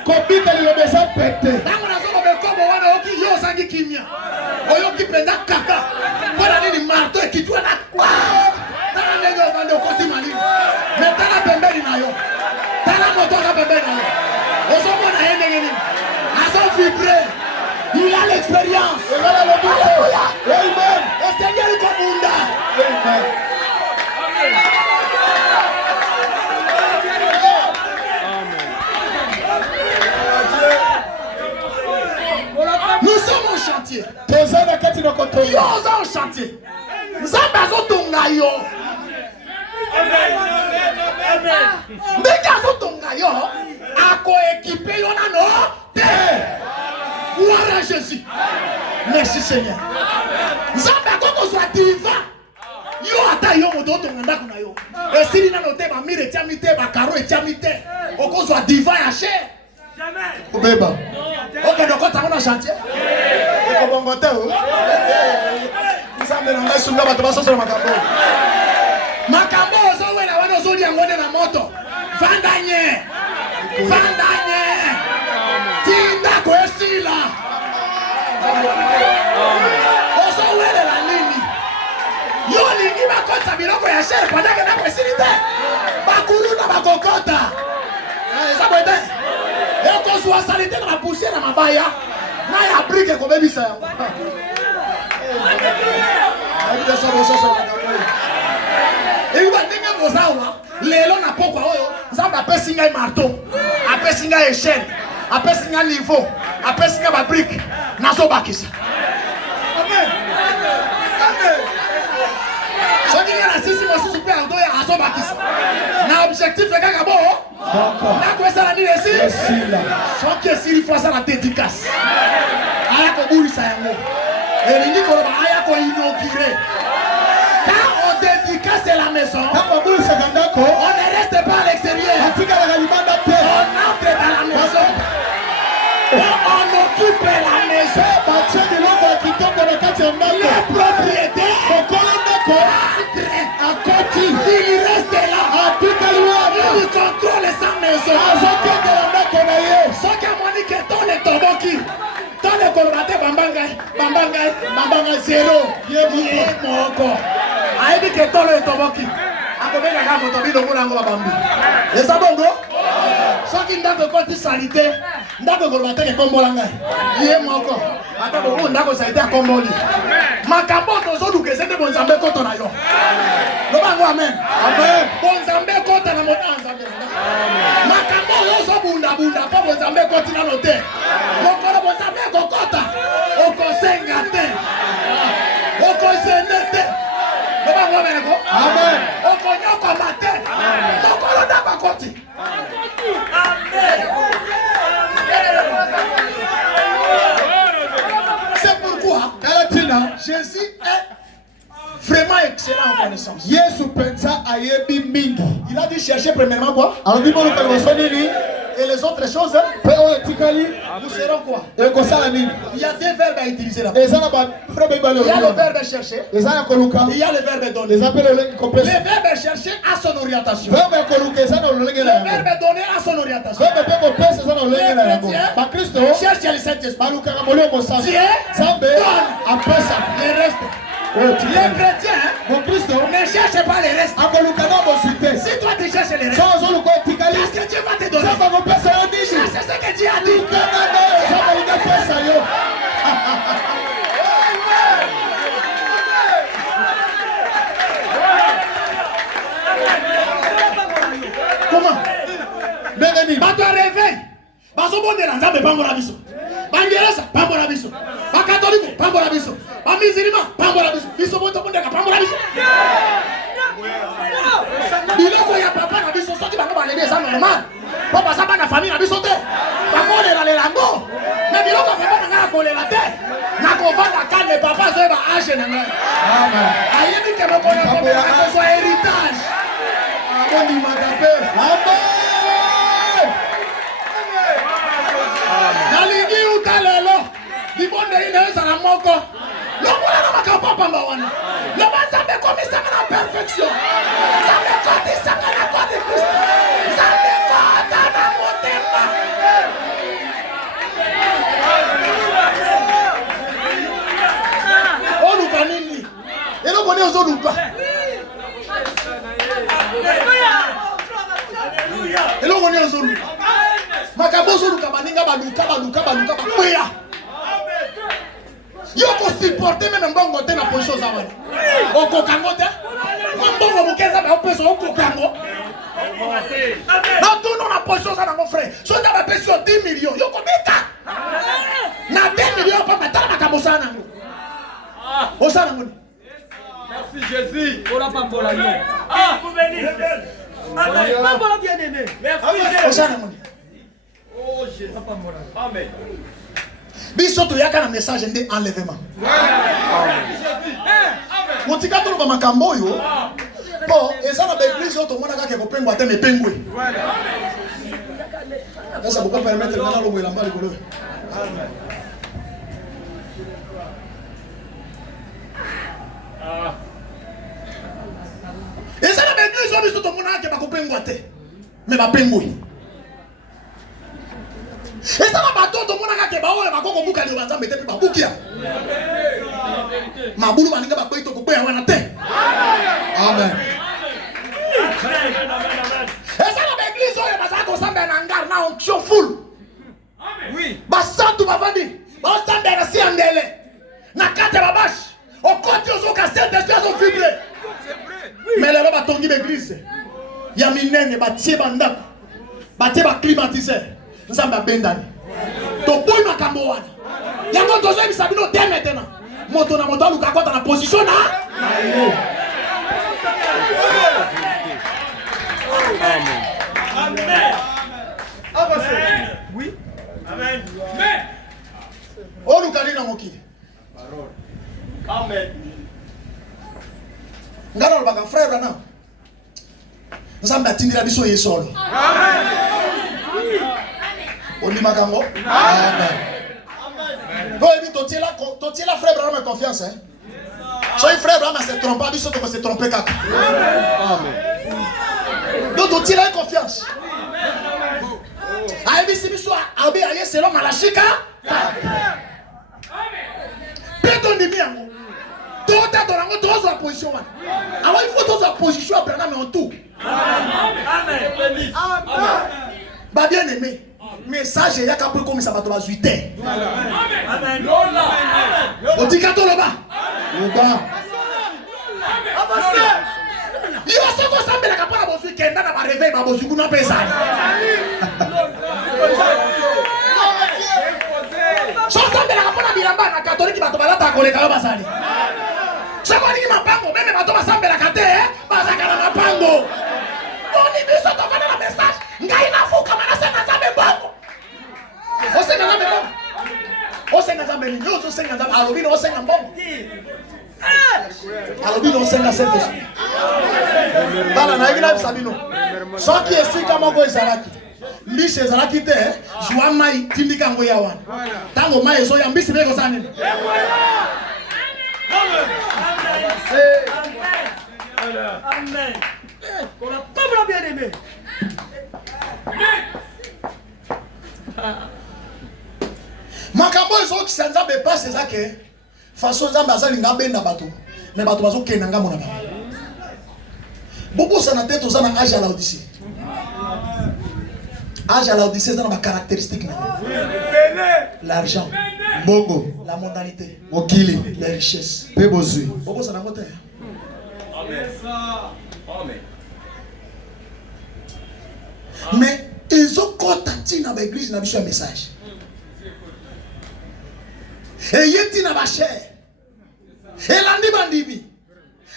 Il a l'expérience. Alléluia. Amen. Le Seigneur est comme Bunda. Nous sommes au chantier. Nous sommes au chantier. Nous sommes au chantier. Gloire à Jésus. Merci Seigneur. Nzambe akoko soit diva. Yo ata yo moto tonganda kuna yo. Esili na note ba mire tiamite ba karo etiamite. Oko soit diva ya cher. Jamais. Obeba. Ok donc ta na chantier. Eko bongote o. Nzambe na ngai sunga bato basoso makambo. Makambo ozo wena wana ozo li ngone na moto. Vandanye. Tinda kwesila. Ozo wele la nini? kota biloko ya cher pendant que na facilité. Bakulu na bakokota. Ça peut être. Et qu'on soit salité dans la poussière dans ma baya. Na ya brique ko bebisa yango. Et va ndenge bozawa lelo na pokwa oyo nzamba apesi ngai marteau apesi ngai échelle apesi ngai niveau apesi ngai ba brique nazobakisa. Amen. Amen. Soki ngana sisi mosusu pe ando ya azobakisa na objectif kaka bo na kwesa ni resi soki esili fois ça la dédicace aya ko bulisa yango elingi ko ba aya ko inaugurer. Quand on dédicace la maison, on ne reste pas à l'extérieur. On entre dans la maison. On occupe la maison. Les propriétaires entrent à côté. Il reste là. Il contrôle sa maison. Ce qui a montré que dans les toboki, dans les colmatés, Bambangai, zéro. Yemoko. Aïe, que dans les toboki. Akobeka kama motobi longo nango babambi. Eza bongo? Soki ndako koti salite, ndako kolbate ke kombola ngai. Ye moko. Ata bo ndako salite akomboli. Makambo tozo dukeze de bonzambe koto na yo. Lobango amen. Amen. Bonzambe kota na mona nzambe. Makambo yo so bunda pa bonzambe koti na note. Mokolo bonzambe kokota. Okosenga te. Okosenete. Amen. C'est pourquoi Jésus est vraiment excellent en connaissance. Il a dit chercher premièrement quoi? Et les autres choses, nous serons quoi? Il y a deux verbes à utiliser là-bas. Il y a le verbe chercher. Il y a le verbe donner. Le verbe chercher a son orientation. Le verbe donner a son orientation. Les chrétiens cherchent le Saint-Esprit. Dieu donne. Le reste. Les chrétiens ne cherchent pas les restes. Si toi tu cherches les restes, qu'est-ce que Dieu va te donner? C'est ce que Dieu a dit. Comment? Bato réveil. Baso bondela nzambe pambola biso. Bangereza pambola biso. Bakatoliko pambola biso. Bamizirima pambola biso. Biso boto bondeka pambola biso. Biloko ya papa na biso soki bango balede ça normal. Papa ça na famille na biso te. Bakolela lelango. Mais biloko papa na kolela te. Na kovanda kane papa zo ba age na ngai. Amen. Ayebi ke mokona ko so héritage. Abondi magabe. Amen. Nalingi utalelo. Dibonde ine za na moko. Lokola na makapa pamba wana. Loba zambe komisa na perfection. Zambe koti sanga na koti Kristo. Zambe kota na motema. Oluka nini? Eloko ni ozoluka. Eloko ni ozoluka. Makambo ozoluka baninga baluka bakwea. Yoko supporter même mbongo te na position za wana. Okokango te. Mbongo mukeza ba opeso okokango. Na tout non na position za mon frère. So ta ba peso 10 millions. Yoko bika. Na 10 millions pa matala makambo sana ngo. Osana ngo. Merci Jésus. Ola pambola yo. Vous venez. Amen. Pambola bien aimé. Merci. Osana ngo. Oh Jésus. Amen. Biso to yaka na message de enlèvement. Motika to ba makambo yo. Bon, eza na l'église to mona ka ke ko pengwa te me pengwe. Ça peut pas permettre de nana lo mwelamba likolo. Eza na l'église biso to mona ka ke ba ko pengwa te. Me ba pengwe. Et ça va bateau de mon agate te ba ola bakoko buka ni banza mete ba bukia. Mabulu baninga ba koito ko boya wana te. Amen. Et ça l'église oyo bazaka kosamba na ngar na onction full. Oui. Basantu bavandi. Basamba na si andele. Na kate babashi. Okoti ozoka Saint-Esprit azo vibrer. Mais lelo batongi l'église. Ya minene batie bandako. Batie ba climatiser. Nzamba bendani. To boy makambo wana. Yango tozo ebisa bino te maintenant. Moto na moto aluka kota na position na. Amen. Amen. Amen. Oui. Amen. Oluka ni na mokili. Amen. Ngalo baka frère na. Nzamba tindira biso yesolo. Amen. Oni makambo. Amen. Bon, et puis tu tiens là frère Abraham confiance hein. Soyez frère Abraham se trompe pas, biso to se tromper kaka. Amen. Donc tu tiens là confiance. Aïe biso abi aye selon Malachika. Péton de bien. Tota dans la troisième position. Alors il faut toute la position Abraham en tout. Amen. Amen. Bah bien aimé. Message il y a qu'à peu comme ça va te la suite. Amen. On dit qu'à toi là-bas. Là-bas. Il y a ce qu'on s'appelle la capable de bossy kenda na ba réveil ba bossy kuna pesa. So s'appelle la capable bilamba na catholique ba to balata ko le ka basali. Ça va ni mapango même ba to ba s'appelle la kate ba za kana mapango. On y dit ça to kana la message. Ngai na fuka mana sana zabe bongo. O senga zabe bongo. O senga zabe ni o senga zabe alobi no senga bongo. Alobi no senga sente. Bala na ibina bisabino. So ki esika moko ezalaki. Mbisi ezalaki te, zwa mai tindika ngo ya wana. Tango mai ezo ya mbisi beko sanene. Amen. Qu'on a pas bien aimé. Makambo ezo ki sanza be passe ezake. Façon nzambe azali ngabenda bato. Mais bato bazo kena ngamo na ba. Bobo sana tête ozana âge à l'Odyssée. Âge à l'Odyssée dans ma caractéristique. L'argent, Bongo, la mondanité, Mokili, les richesses. Pebozui. Bobo sana mote. Amen. Amen. Mais ils ont contacté dans l'église na biso un message. Et yeti na ba cher. Et landi bandibi.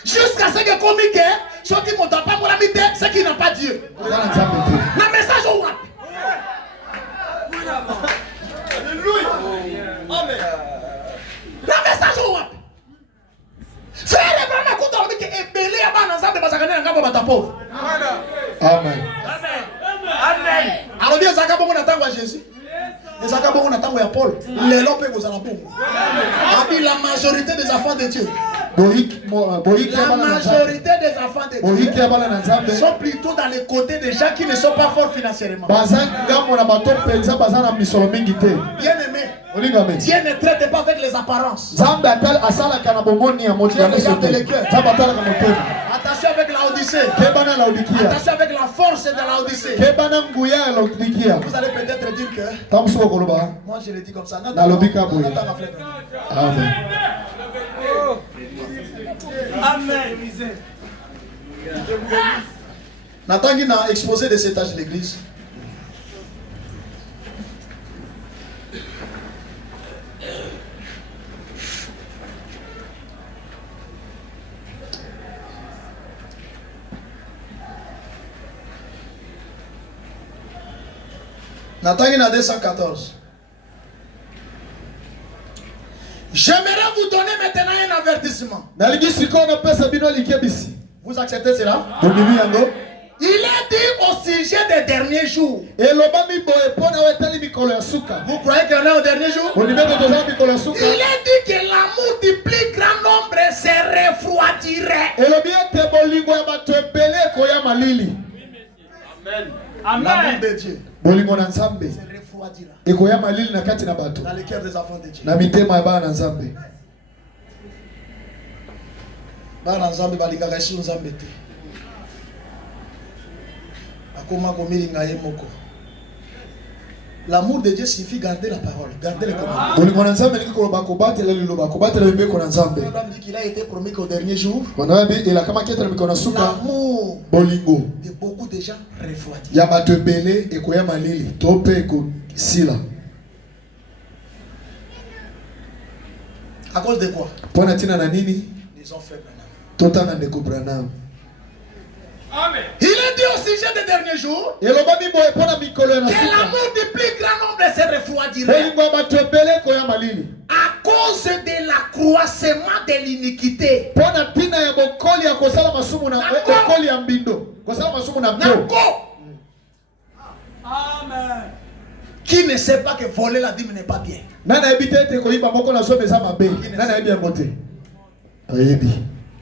Jusqu'à ce que comique, ceux qui m'ont pas mon ami, c'est qui n'a pas Dieu. Le message au rap. Alléluia. Amen. Le message au rap. Frère Abraham écoute on dit que ebelé aba nzambe bazakana ngamba bata pauvre. Amen. Amen. Amen. Alors bien zaka bongo na tango ya Jésus. Zaka bongo na tango ya Paul. Lelo pe kozala bongo. Abi la majorité des enfants de Dieu. La majorité des enfants de Dieu sont plutôt dans les côtés des gens qui ne sont pas forts financièrement. Bien aimé, Dieu ne traite pas avec les apparences. Dieu regarde les cœurs. Attention avec la Odyssée. Attention avec la force de la Odyssée. Vous allez peut-être dire que moi je le dis comme ça. Amen. Amen. Nathan qui a exposé de cet âge de l'église. Nathan qui a 214. J'aimerais vous donner maintenant un avertissement. Vous acceptez cela? Il est dit au sujet des derniers jours. Vous croyez qu'on est au dernier jour? Il est dit que l'amour du plus grand nombre se refroidirait. Amen. L'amour de Dieu se refroidirait. refroidira ekoya malili na kati na bato dans le cœur des enfants de Dieu. na mitema ya bana nzambe. Bana nzambe balingaka esi nzambe te. Akoma komilinga ye moko. L'amour de Dieu signifie garder la parole, garder les commandements. Bolingo na nzambe lingi koloba kobatela liloba kobatela mbeko na nzambe. Abraham dit qu'il a été promis qu'au dernier jour, l'amour bolingo de beaucoup de gens refroidis. ya bato ebele ekoya malili to pe ekosila. À cause de quoi? Pona tina na nini? Disons frère Branham. Totana ndeko Branham. Amen. Il est dit au sujet des derniers jours que Eloba mi boye pona mikolo na suka. l'amour du plus grand nombre se refroidirait Bolingo ya bato ebele ekoya malili. à cause de l'accroissement de l'iniquité. Pona tina ya bokoli ya kosala masumu na bokoli ya mbindo. Kosala masumu na ko. Amen. Qui ne sait pas que voler la dîme n'est pas bien? Nana ebite te koyiba moko na so beza mabe. Nana ebi yangote. Ayebi.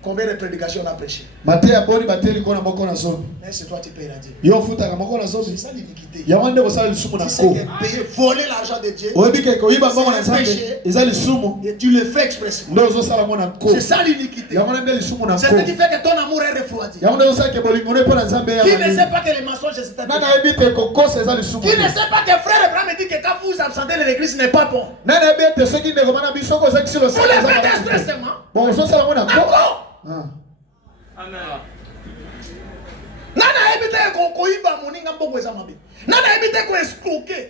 Combien de prédications on a prêché? Mate ya boni bateli kona moko na so. Mais c'est toi qui payes la dîme. Yo futa ka moko na so. C'est ça l'iniquité. Ya wande kosala lisumu na Tu sais ko. que payer, voler l'argent de Dieu, Oyebi ke koyiba moko na nzambe eza lisumu. et tu le fais expressement. Ndo zo sala mona ko. C'est ça l'iniquité. Ya wande lisumu na C'est ko. ce qui fait que ton amour est refroidi. Ya wande osala ke bolingo ne pona nzambe ya. Qui ne sait pas que les mensonges c'est un Nana ebi te kokosa eza lisumu. Qui ne sait pas que frère Abraham dit que quand vous absentez de l'église n'est pas bon. Nana ebi te soki ndeko mana biso ko saki silo Vous le faites expressément. Bon zo sala mona ko. D'accord. Ah. Amen. Nana ebite ko koiba moninga mbongo eza mabe. Nana ebite ko escroquer.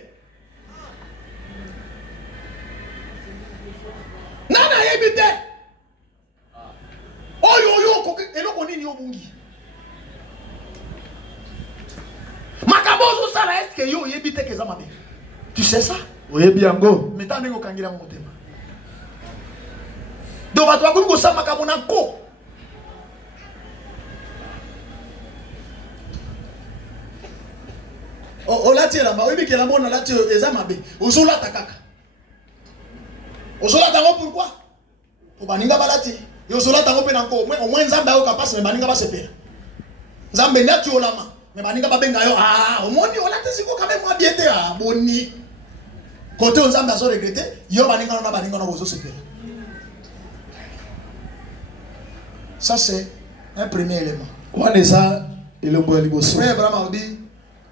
Nana ebite. Oyo ko eloko nini obungi. Makambo zo sala est que yo ebite ke eza mabe. Tu sais ça? Oyebi yango. Metande ko kangira motema. Donc bato bakulu ko sa makambo na ko. Olati elamba oyebi ke elamba ona lati eza mabe ozolata kaka ozolata ngo pourquoi po baninga balati yo ozolata ngo pe na nko au moins nzambe ayo kapasi me baninga basepela nzambe ndati olama me baninga babenga yo omoni olati siko quand même bien te boni côté nzambe azo regretter yo baninga na baninga na bozosepela. Ça c'est un premier élément. Wana eza elombo ya liboso. Frère Abraham dit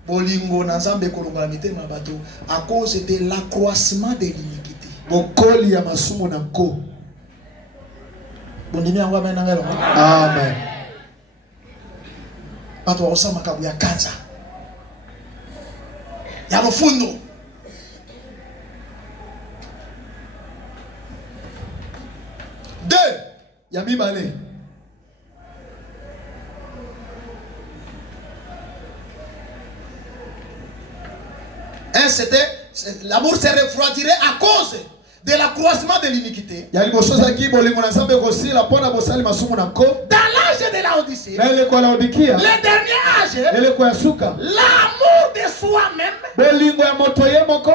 bolingo na nzambe kolongola mitema bato à cause de l'accroissement de l'iniquité. Bokoli ya masumu na ko. Bondimi yango amen ngelo. Amen. Bato osama kabu ya kanza. Ya mofundo. Deux. Ya mibale. Un, c'était l'amour se refroidirait à cause de l'accroissement de l'iniquité. Ya liboso zaki bolingo na nzambe kosila pona bosali masumu na ko. Dans l'âge de la Odyssée, Na ile kwa Laodikia. le dernier âge, Ile kwa suka. l'amour de soi-même Bolingo ya moto ye moko.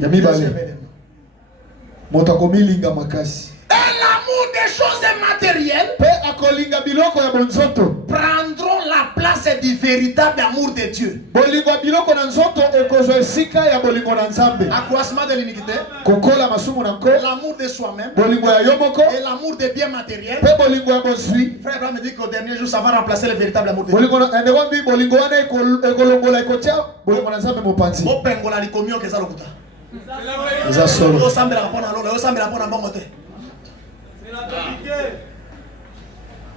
Ya mibale. Moto akomilinga makasi. et l'amour des choses matérielles Pe akolinga biloko ya bonzoto. prendront la place du véritable amour de Dieu. Bolingo ya biloko na nzoto ekozwa esika ya bolingo na nzambe. Accroissement de l'iniquité, Kokola masumu na ko. l'amour de soi-même Bolingo ya yo moko. et l'amour des biens matériels. Pe bolingo ya bozwi. Frère Abraham me dit qu'au dernier jour, ça va remplacer le véritable amour de Dieu. Bolingo na ndeko mbi bolingo wana ekolongola ekotia bolingo na nzambe mopanzi. Opengola likomio ke za lokuta. Eza solo. Yo sambela pona lolo, yo sambela pona mbongo te.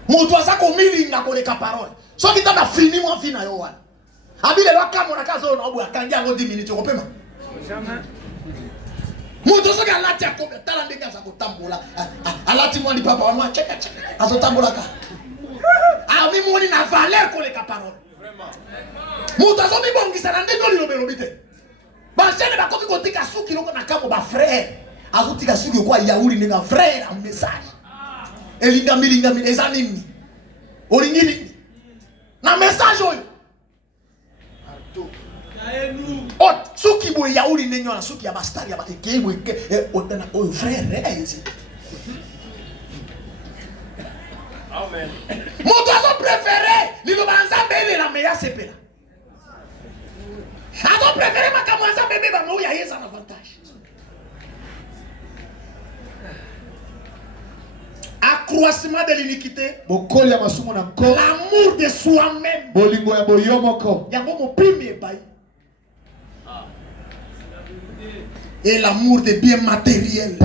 Mutu aza komilinga koleka parole. Soki tana fini mo fina yo wana. Abile lo kamona kazo na obu akangi yango 10 minutes kopema. Jamais. Mutu soki alati akobe tala ndenge aza kotambola. Alati mwani papa wa mwa cheka cheka. Azo tambola ka. Mi mwani na valeur koleka parole. Mutu azo mi bongisa na ndenge olilo belobite. Ba jene ba komi kotika suki loko na kamo ba frère. Azo tika suki kwa yauli ndenge frère a message. Elinga milinga eza nini? Olingili. Na message oyo. Oh, suki boy yauli nenyo na suki ya bastari ya ba ekebo otana oyo frère ezi. Amen. Moto azo préféré lilo banzambe ile na meya sepela. Azo préféré makamanza bébé ba mo ya yesa un avantage. Accroissement de l'iniquité. L'amour de soi-même. Yango mo premier bail. Et l'amour des biens matériels.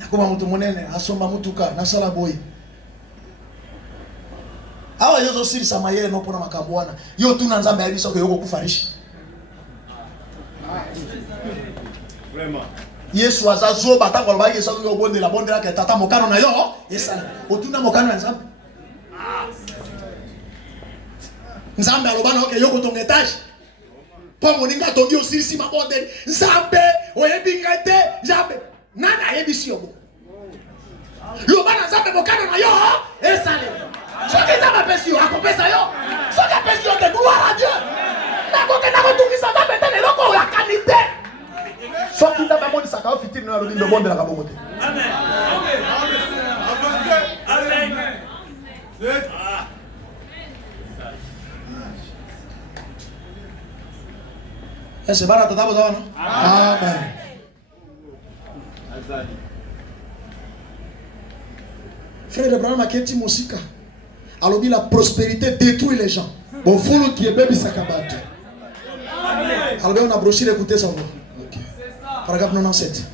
Nakoma mutu monene asomba mutuka nasala boy. Awa yozo siri samayele no pona makabwana. Yo tuna nzambe ya biso ko yoko kufarishi. Vraiment. Yesu azazo batango lobaki so yo bondela bondela ke tata mokano na yo esala. Otuna mokano ya nzambe. Nzambe alobana oke yoko tonga etage. Po moninga tongi osirisi mabondeli. Nzambe oyebinga te nzambe. Nana yebisi yobo. Lobana nzambe mokano na yo esala. Soki nzambe apesi yo akopesa yo. Soki apesi yo te gloire à Dieu. Nakoke nakotungisa nzambe te leloko ya kanite. Soki nzambe amonisaka yo fitiri na lobi ndobondela kabongo te. Amen. Amen. C'est pas la tata bozawa non? Amen. Frère Abraham a keti mosika. Alobi la prospérité détruit les gens. Bon fulu qui est baby sakabatu. Alobi on a broché écoutez ça. OK. Paragraphe 97.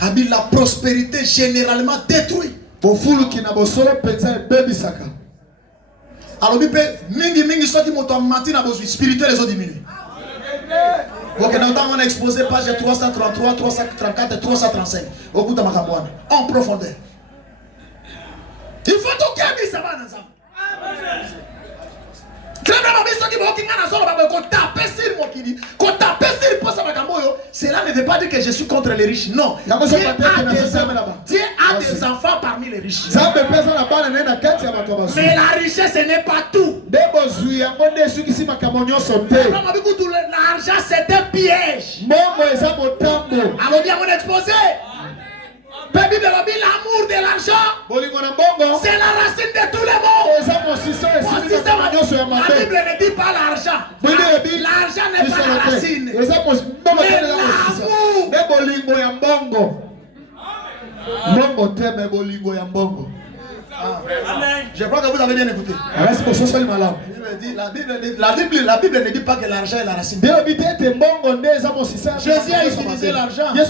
Abi la prospérité généralement détruit. Bon fulu qui n'a bosolo pensa baby saka. Alobi pe mingi soki moto amati na bozu spirituel les autres diminuent. Ok, dans le temps on a exposé page 333, 334 et 335. Au bout de ma cabane, en profondeur. Il faut tout gagner ça va ensemble. Cela ne veut pas dire que je suis contre les riches. Non. Dieu a des enfants parmi les riches. Mais la richesse ce n'est pas tout. L'argent c'est un piège. Alors bien on exposé. L'amour de l'argent, c'est la racine de tous les maux. La Bible ne dit pas l'argent. L'argent n'est pas la racine. Mais l'amour. Je crois que vous avez bien écouté. La Bible ne dit pas que l'argent est la racine. Jésus a utilisé l'argent. Eh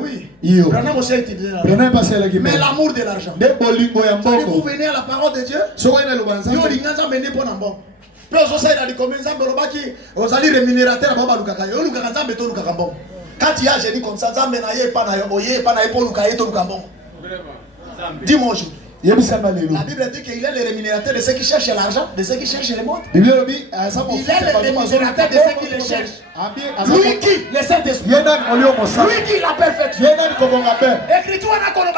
oui. Branham aussi a utilisé l'argent. Mais l'amour de l'argent. Vous venez à la parole de Dieu. Quand il y a, j'ai dit comme ça, dis-moi aujourd'hui. La Bible dit qu'il est le rémunérateur de ceux qui cherchent l'argent, de ceux qui cherchent le monde. Il est le rémunérateur de ceux qui le cherchent. Lui qui, le Saint-Esprit. Lui qui, la perfection. Écriture n'a pas de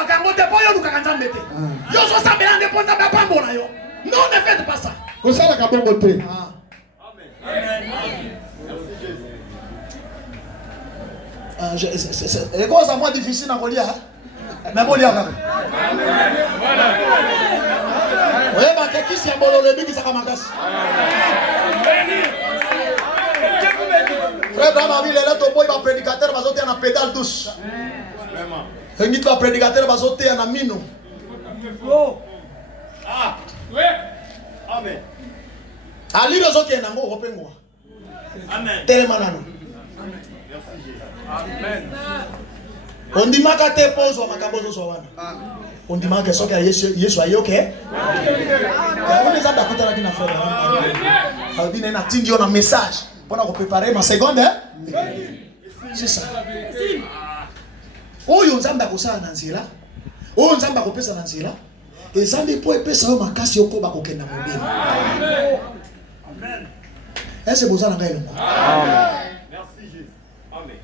non, ne faites pas ça. C'est quoi ça, moi difficile à lire. Mais bon, il y a quand même. Oui, mais qui s'est embolé le ça comme frère Brahma, il est là, ton boy, il va prédicateur, il va sauter en pédale douce. Il va prédicateur, il va sauter en amino. Ah, oui. Amen. Ali les autres qui sont en Amen. Tellement non. Merci Jésus. Amen. On dit que tu poses au macabozo sowana. On dit que ce que Yesu ayo ke. On les a d'accouter là qui n'a fait. Alors bien na tindio na message pour nous préparer ma seconde. C'est ça. Oyo nzamba ko sa na nzira. Oyo nzamba ko pesa na nzira. Ezambi po epesa yo makasi yoko ba ko kenda mobile. Amen. Est-ce que vous en avez? Amen. Merci Jésus. Amen.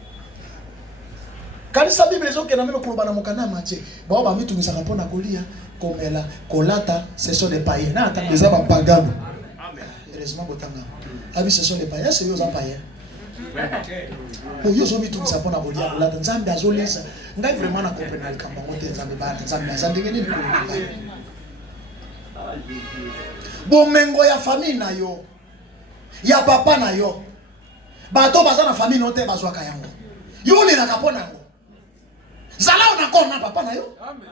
Kanisa Bible ezo kena meme kulubana mokana mache. Ba ba mitu misaka pona kolia, komela, kolata, ce sont des païens. Na ata des aba pagano. Amen. Heureusement botanga. Abi ce sont des païens, c'est yo za païens. Pour yo zo mitu misaka pona kolia, kolata nzambe azolesa. Ngai vraiment na comprendre kamba mote nzambe ba nzambe azandenge ni kulubana. Bomengo ya famille na yo. Ya papa na yo. Bato baza na famille no te bazwaka yango. Yo le na kapona yango. Zala ona ko na papa na yo. Amen.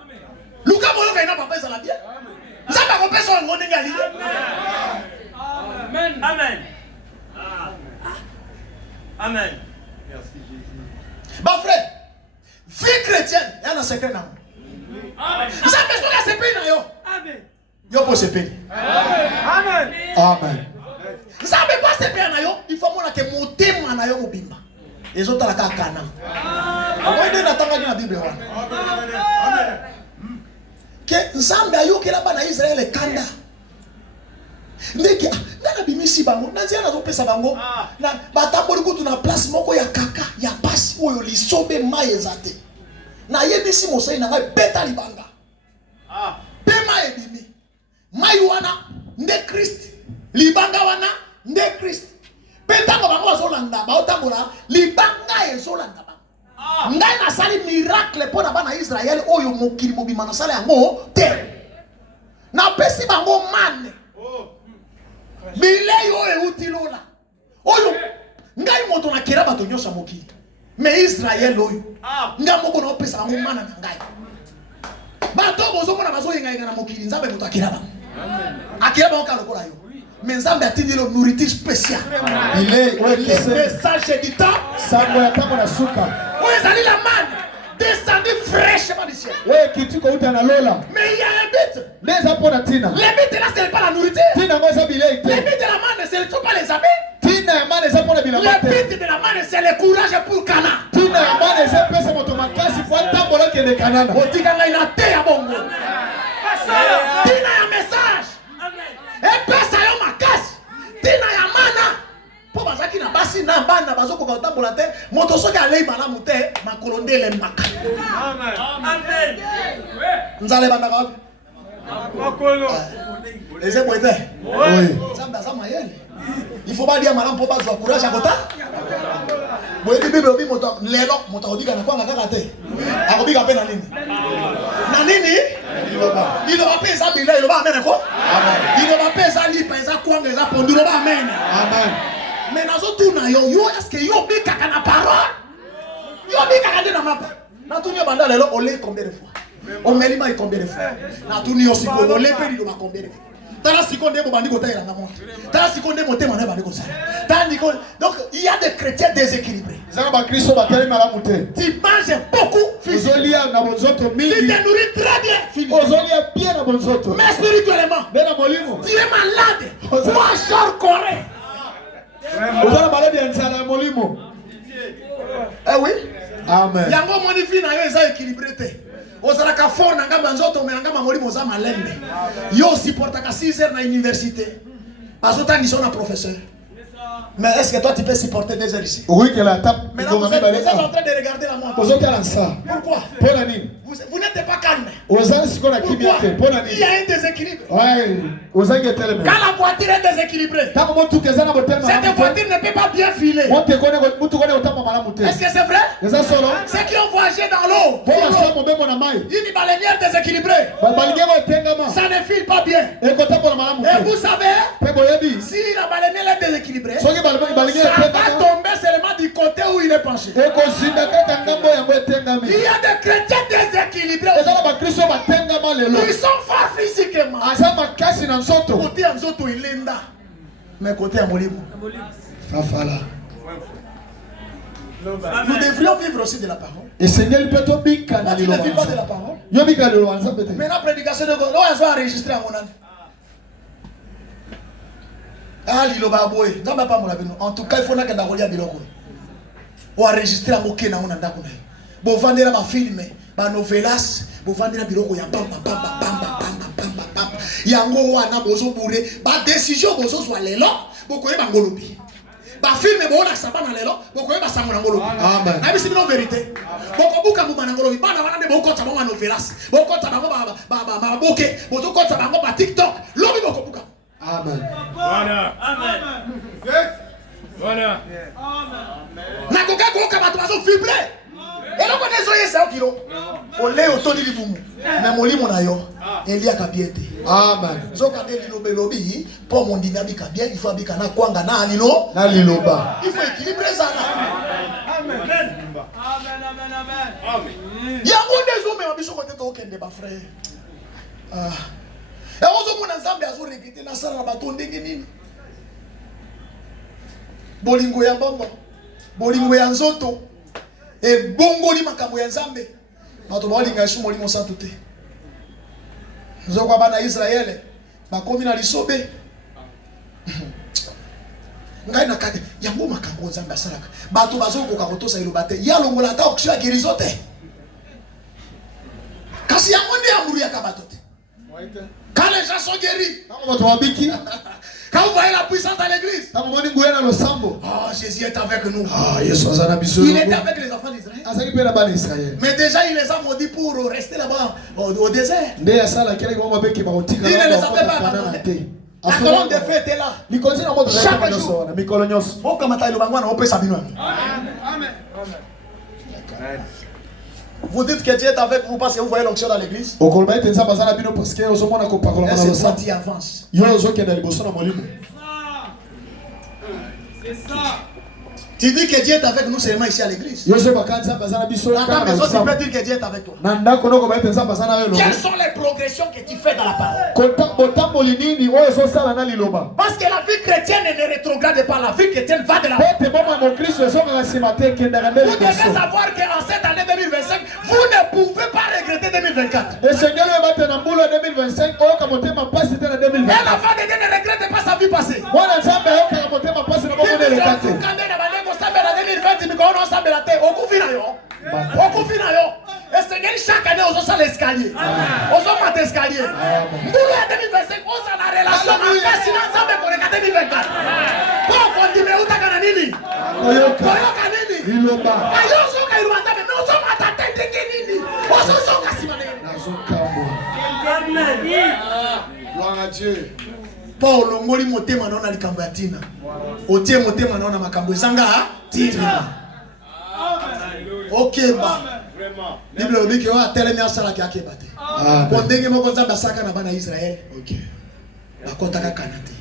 Luka mo yo na papa ezala bien. Nzamba ko pesa ngo ndenge ali. Amen. Amen. Amen. Merci Jésus. Ba frère, vie chrétienne, il y a un secret dans. Amen. Ça fait ce que c'est payé dans yo. Amen. Yo pour se payer. Amen. Amen. Ça fait pas se payer dans yo, il faut que mon thème na yo mobimba. Les autres la kana. Amen. On est dans la Bible. Amen. Que Nzambe ayo ke la ba na Israël kanda. Ndeke na bimisi bango nanzia na zopesa bango na batamboli kutu na place moko ya kaka ya pasi oyo lisobe mai ezate na yebisi mosai na ngai beta libanga pe mai ebimi mai wana nde Christ libanga wana nde Christ pe tango bango bazolanda baotambola libanga ezolanda bango ngai nasali miracle pona bana Israël oyo mokili mobima nasala yango te na pesi bango mane Bilei oyo utilola. Oyo ngai moto na kera bato nyosa mokili. Mais Israël oyo. Nga moko na opesa bango mana na ngai. Bato bozo mona bazo yenga na mokili nzambe moto akira ba. Akira ba okalo kola yo. Mais nzambe atindi lo nourriture spéciale. Bilei oyo kise. Message du temps. Sango ya tango na suka. Oyo ezali la manne. Descendu fraîchement du ciel. Oyo kitiko uta na lola. Mais il y a un but. Neza pona tina. Le but là c'est pas la nourriture. Tina ngoza bilei te. Le but de la manne c'est pas les habits. Tina ya mane eza pona bilamba te. Le but de la manne c'est le courage pour Cana. Tina ya mane eza pesa moto makasi kwa tambola kende kanana. Otika ngai na te ya bongo. Tina ya message. Et pesa yo makasi. Tina ya mana. Po bazaki na basi na bana bazoko ka tambola te. Moto soki alei malamu te makolo ndele maka. Amen. Amen. Nzale banda ka. Makolo. Eze boite. Oui. Zamba zama yele. Il faut pas dire malamu po bazwa courage akota. Boye bibi obi moto lelo moto odika na kwanga kaka te. Akobika pe na nini? Na nini? Il va pas ça bilai, il va amen ko? Amen. Il va pas ça li pesa kwanga za pondu il va amen. Amen. Mais nazo tuna yo est-ce que yo bika kana parole? Yo bika kana na mapa. Na tunyo banda lelo olé combien de fois? On melima combien de fois? Na tunyo siko olé peli do combien de fois? Tala siko ndebo bandi ko taira ngamo. Tala siko ndebo tema na bandi ko sa. Donc il y a des chrétiens déséquilibrés. Zanga ba Kristo ba tele malamu te. Tu manges beaucoup physiquement. Ozolia na bonzoto mingi. Tu te nourris très bien physiquement. Ozolia bien na bonzoto. Mais spirituellement, Bena molimo. tu es malade. Toi, sors coré. Ozana malade ya nzala ya molimo. Eh oui. Amen. Yango monifi na yo eza équilibré te. Ozalaka fort na ngamba nzoto me ngamba molimo za malembe. Yo supportaka 6 heures na université. Bazotangisa na professeur. Mais est-ce que toi tu peux supporter 2 heures ici? Oui, que la tape. Maintenant vous êtes en train de regarder la montre. Pourquoi? Pona nini? Vous n'êtes pas calme. Ozana siko na kimia te. Pona Il y nini? a un déséquilibre. Ouais. Ozanga tele me. Quand la voiture est déséquilibrée, Tango motu kezana botel malamu te. cette voiture ne peut pas bien filer. Mote kone mutu kone utama malamu te. Est-ce que c'est vrai? Eza solo. Ceux qui ont voyagé dans l'eau, Pona somo bemo na mai. une baleinière déséquilibrée, Balingego tengama. ça ne file pas bien. Eko tapo malamu te. Et vous savez, Pebo yebi. si la baleinière est déséquilibrée, Soki balingego ça va tengama. tomber seulement du côté où il est penché. Eko zinda kaka ngambo yango etengami. Il y a des chrétiens déséquilibrés. Ezala ba Kristo batengama lelo. Ils sont forts physiquement. Asa makasi na nzoto. Côté ya nzoto ilenda. Mais côté ya molimo. Fafala. Nous devrions vivre aussi de la parole. Esengeli peto bika na Tu ne vis pas de la lilo. parole. Yo bika lilo wanza pete. Maintenant, prédication de God, on va enregistrer à mon âme. Ah, liloba boy, non pas mon avis. En tout cas, il faut que d'arolia biloko. On enregistrer à mon kena on anda kuna. Bon vendre ma film, ma novelas, bon vendre biloko ya bam bam bam bam bam bam bam. Yango wana bozo bourré, ba décision bozo soit lelo, boko e bangolobi. Ba film bo na sabana lelo, boko e ba sango na ngolobi. Amen. Na bisi bino vérité. Boko buka mu ngolobi, bana wana de boko ta bango novelas. Boko ta bango ba boke, bozo ko ta bango ba TikTok. Lobi boko buka. Amen. Voilà. Amen. Voilà. Na koka koka bato bazo vibrer. Et donc, on est zoé, c'est un kilo. On l'est au taux de l'iboumu. Mais mon lit, mon ayo, il y a kabiete. Amen. Zoka de l'ilo belobi, pour mon dynamique à bien, il faut habiter na kwanga na alilo. Na liloba. Il faut équilibrer ça. Amen. Il y a des hommes, mais on a des tokens de ma frère. Et on a des hommes qui ont regretté na sala na bato ndenge nini. Bolingo ya bongo. Bolingo ya nzoto. Et bongo li makambo ya nzambe. Bato balinga shu molimo santu te. Nzoko bana Israël bakomi na lisobe. Ngai na kake yango makambo nzambe asalaka. Bato bazoko ka kotosa iloba te. Ya longola ta okshia guérison te. Kasi yango ndi amuru ya kabato te. Quand les gens sont guéris, quand vous voyez la puissance dans l'église, Jésus est avec nous. Il était avec les enfants d'Israël. Mais déjà il les a maudits pour rester là-bas au désert. Il ne les avait pas abandonnés. La colonne de feu était là. Chaque jour. Amen. Vous dites que Dieu est avec vous parce que vous voyez l'onction dans l'église. C'est ça qui avance. C'est ça. Tu dis que Dieu est avec nous seulement ici à l'église. Dans ta maison, tu peux dire que Dieu est avec toi. Quelles sont les progressions que tu fais dans la parole? Parce que la vie chrétienne ne rétrograde pas. La vie chrétienne va de la haut. Vous devez savoir qu'en cette année 2025, vous ne pouvez pas regretter 2024. Et la fin de Dieu ne regrette pas sa vie passée. Et Seigneur, chaque année, on s'en l'escalier. On s'en monte l'escalier. Nous, en 2025, on s'en a relation. Sinon, on s'en met pour 2024. Pour qu'on dise, mais où t'as gagné nini? Gloire à Dieu. Paul ngoli motema na likambo ya tina. Otie motema na makambo ezanga tina. OK ba. Vraiment. Bible obi ke wa telemi asala ki akeba te. Pondenge moko nzamba saka na bana Israël. OK. Bakotaka kanate.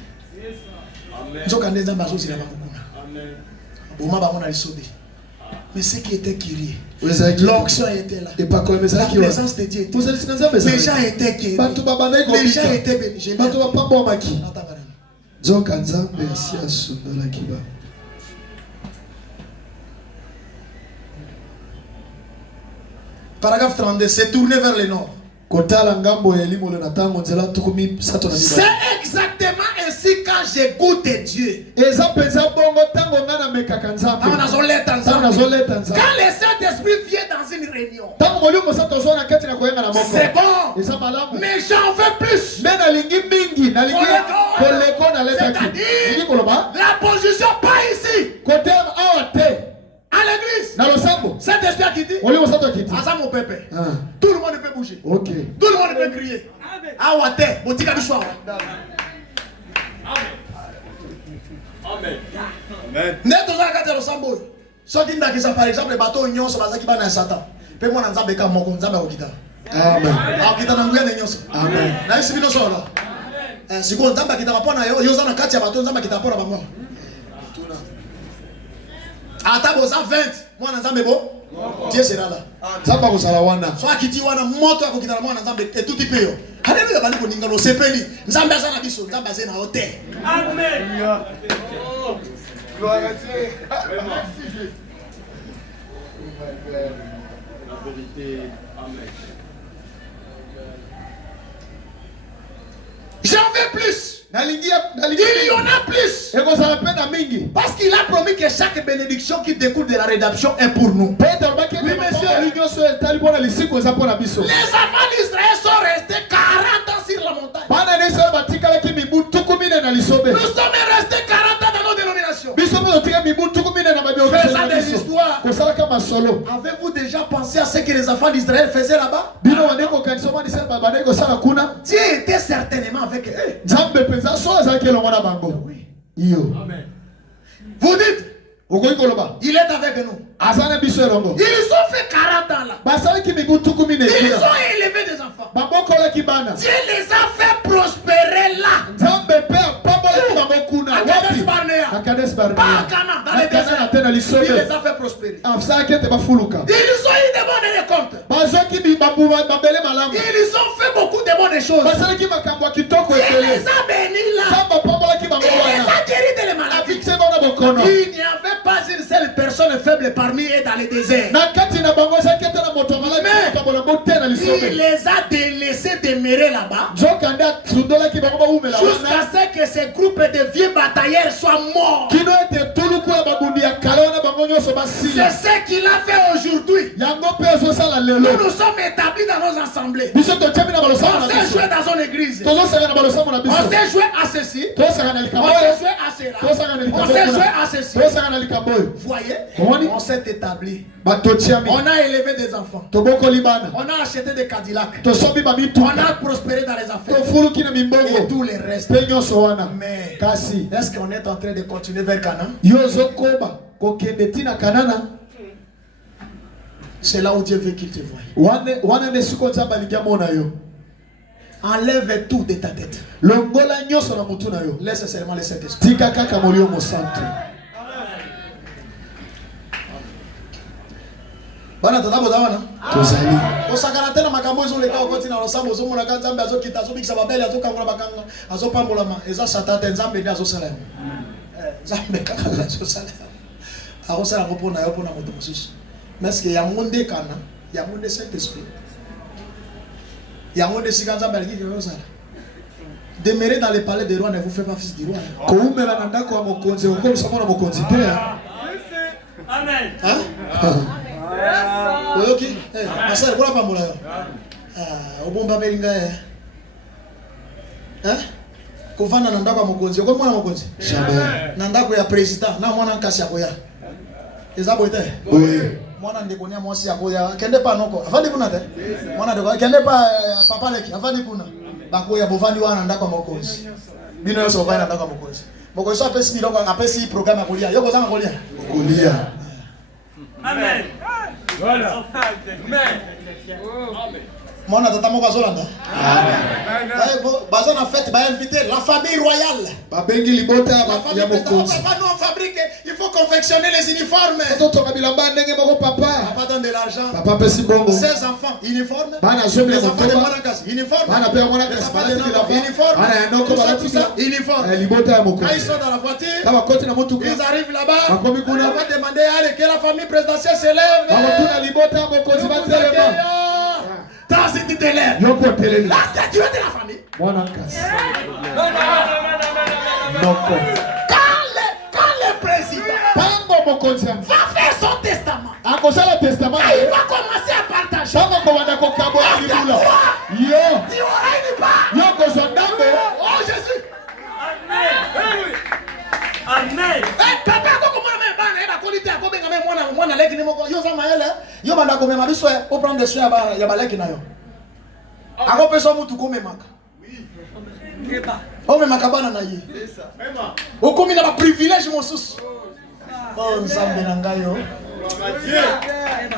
Amen. Nzoka nzamba zo zila bakuna. Amen. Boma ba mona lisobe. Mais ce qui était crié, l'onction était là. La présence de Dieu était là. Les gens étaient guéris. Les gens étaient bénis. Paragraphe 32, c'est tourné vers le nord. C'est exactement ainsi quand j'écoute Dieu. Quand le Saint-Esprit vient dans une réunion, c'est bon, mais j'en veux plus. C'est-à-dire, la position pas ici. À l'église, Saint-Esprit a quitté. Asa mon pépé. Tout le monde peut bouger. Okay. Tout le monde peut crier. Awate, botika biswa. Amen. Amen. Neto za kati losambo. Soki ndakisa par exemple bateau nyonso bazaki bana Satan. Pe mwana nzambe ka moko nzambe okita. Amen. Akita na nguya nyonso. Amen. Na isi bino solo. Siko nzambe akita pona yo yoza na kati ya bateau nzambe akita pona bango. Ata boza 20, mwana nzambe bo. Dieu sera là. Nzamba kozala wana. So akiti wana moto akokita mwana nzambe etuti peyo. Haleluya bali ko ningalo sepeli. Nzambe azana biso, nzambe azena hotel. Amen. Gloire à Dieu. La vérité. Amen. J'en veux plus. Il y en a plus. Parce qu'il a promis que chaque bénédiction qui découle de la rédemption est pour nous. Oui, monsieur. Les enfants d'Israël sont restés 40 ans sur la montagne. Nous sommes restés 40 ans dans nos dénominations. Faisant des histoires. Avez-vous déjà pensé à ce que les enfants d'Israël faisaient là-bas? Dieu était certainement avec eux. Oui. Amen. Vous dites, Il est avec nous. Ils ont fait 40 ans là. Ils ont élevé des enfants. Dieu les a fait prospérer là. À Kades Barnea. Pas à Cana, dans les déserts. Il les a fait prospérer. Ils ont eu des bonnes récoltes. Ils ont fait beaucoup de bonnes choses. Dieu les a bénis là. Il les a guéris de les maladies. Il n'y avait pas une seule personne faible parmi eux dans les déserts. Mais il les a délaissés demeurer là-bas. Jusqu'à ce que ces groupes de vieux batailleurs soient morts. C'est ce qu'il a fait aujourd'hui. Nous nous sommes établis dans nos assemblées. On s'est joué dans une église. On s'est joué à ceci. On s'est joué à cela. On s'est joué à ceci. Vous voyez, on s'est établi. On a élevé des enfants. On a acheté des Cadillacs. On a prospéré dans les affaires. Et tout le reste. Mais est-ce qu'on est en train de continuer vers Canaan? C'est là où Dieu veut qu'il te voie. Enlève tout de ta tête. Laisse seulement le Saint-Esprit. Bana tata bozawana tozali osakana tena makambo ezo leka okoti na losambo ozo mona ka nzambe azo kita azo bikisa babele azo kangola bakanga azo pambola ma eza satata nzambe ndi azo sala nzambe kaka azo sala azo sala ko pona yo pona moto mosusu mais que yango nde kana yango nde Saint-Esprit yango nde sika nzambe aliki ko sala demeurer dans les palais des rois ne vous fait pas fils du roi ko umela na ndako wa mokonzi ko msomona mokonzi te amen oyoki asala kola pambola yo obomba belinga kovanda na ndako ya mokonzi okomona mokonzi na ndako ya président na mwana nkasi ya koya eza boye te mwana ndeko nia mwasi ya koya kende pa noko avandi kuna te mwana ndeko kende pa papa leki avandi kuna bakoya bovandi wana ndako ya mokonzi bino yo so vana na ndako ya mokonzi mokonzi so apesi biloko apesi programme ya kolia yoko zanga kolia amen. Voilà. Amen. Mon tata moko azolanda. Amen. Bazon en fait, ba inviter la famille royale. Ba bengi libota ya mokonzi. Papa nous on fabrique, il faut confectionner les uniformes. Toto kabilamba ndenge moko papa. Papa donne de l'argent. Papa pesi bongo. 16 enfants, uniforme. Bana jombe les enfants de Manakas, uniforme. Bana pe Manakas, uniforme. Bana noko ba tout uniforme. Libota ya mokonzi. Ils sont dans la voiture. Kama koti na motuka. Ils arrivent là-bas. Bakomi kuna. On va demander à que la famille présidentielle se lève. Bana tuna libota ya mokonzi ba telema. Là, c'est tu te lèves. Là, c'est tu es de la famille. Quand le président va faire son testament, il va commencer à partager. Parce que toi, tu auras une part. Oh Jésus. Amen.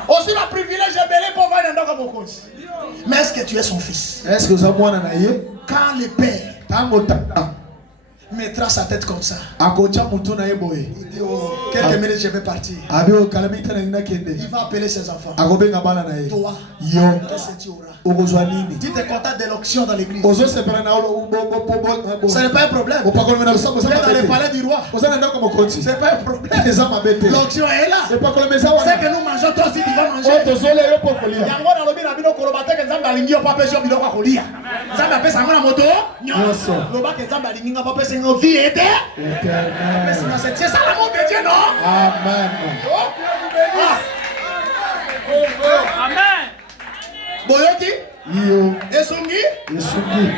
Aussi la privilège est belé pour voir dans le mokonzi. Mais est-ce que tu es son fils? Est-ce que vous avez un quand le père mettra sa tête comme ça. Il dit oh, quelques minutes je vais partir. Il va appeler ses enfants. Toi, qu'est-ce que tu auras? Tu te contentes de l'onction dans l'église. Ce n'est pas un problème. Tu es dans le palais du roi. Ce n'est pas un problème. L'onction est là. C'est que nous mangeons, toi aussi tu vas manger. Vie éternelle. C'est ça l'amour de Dieu, non? Amen. Amen. Boyoki? Esungi?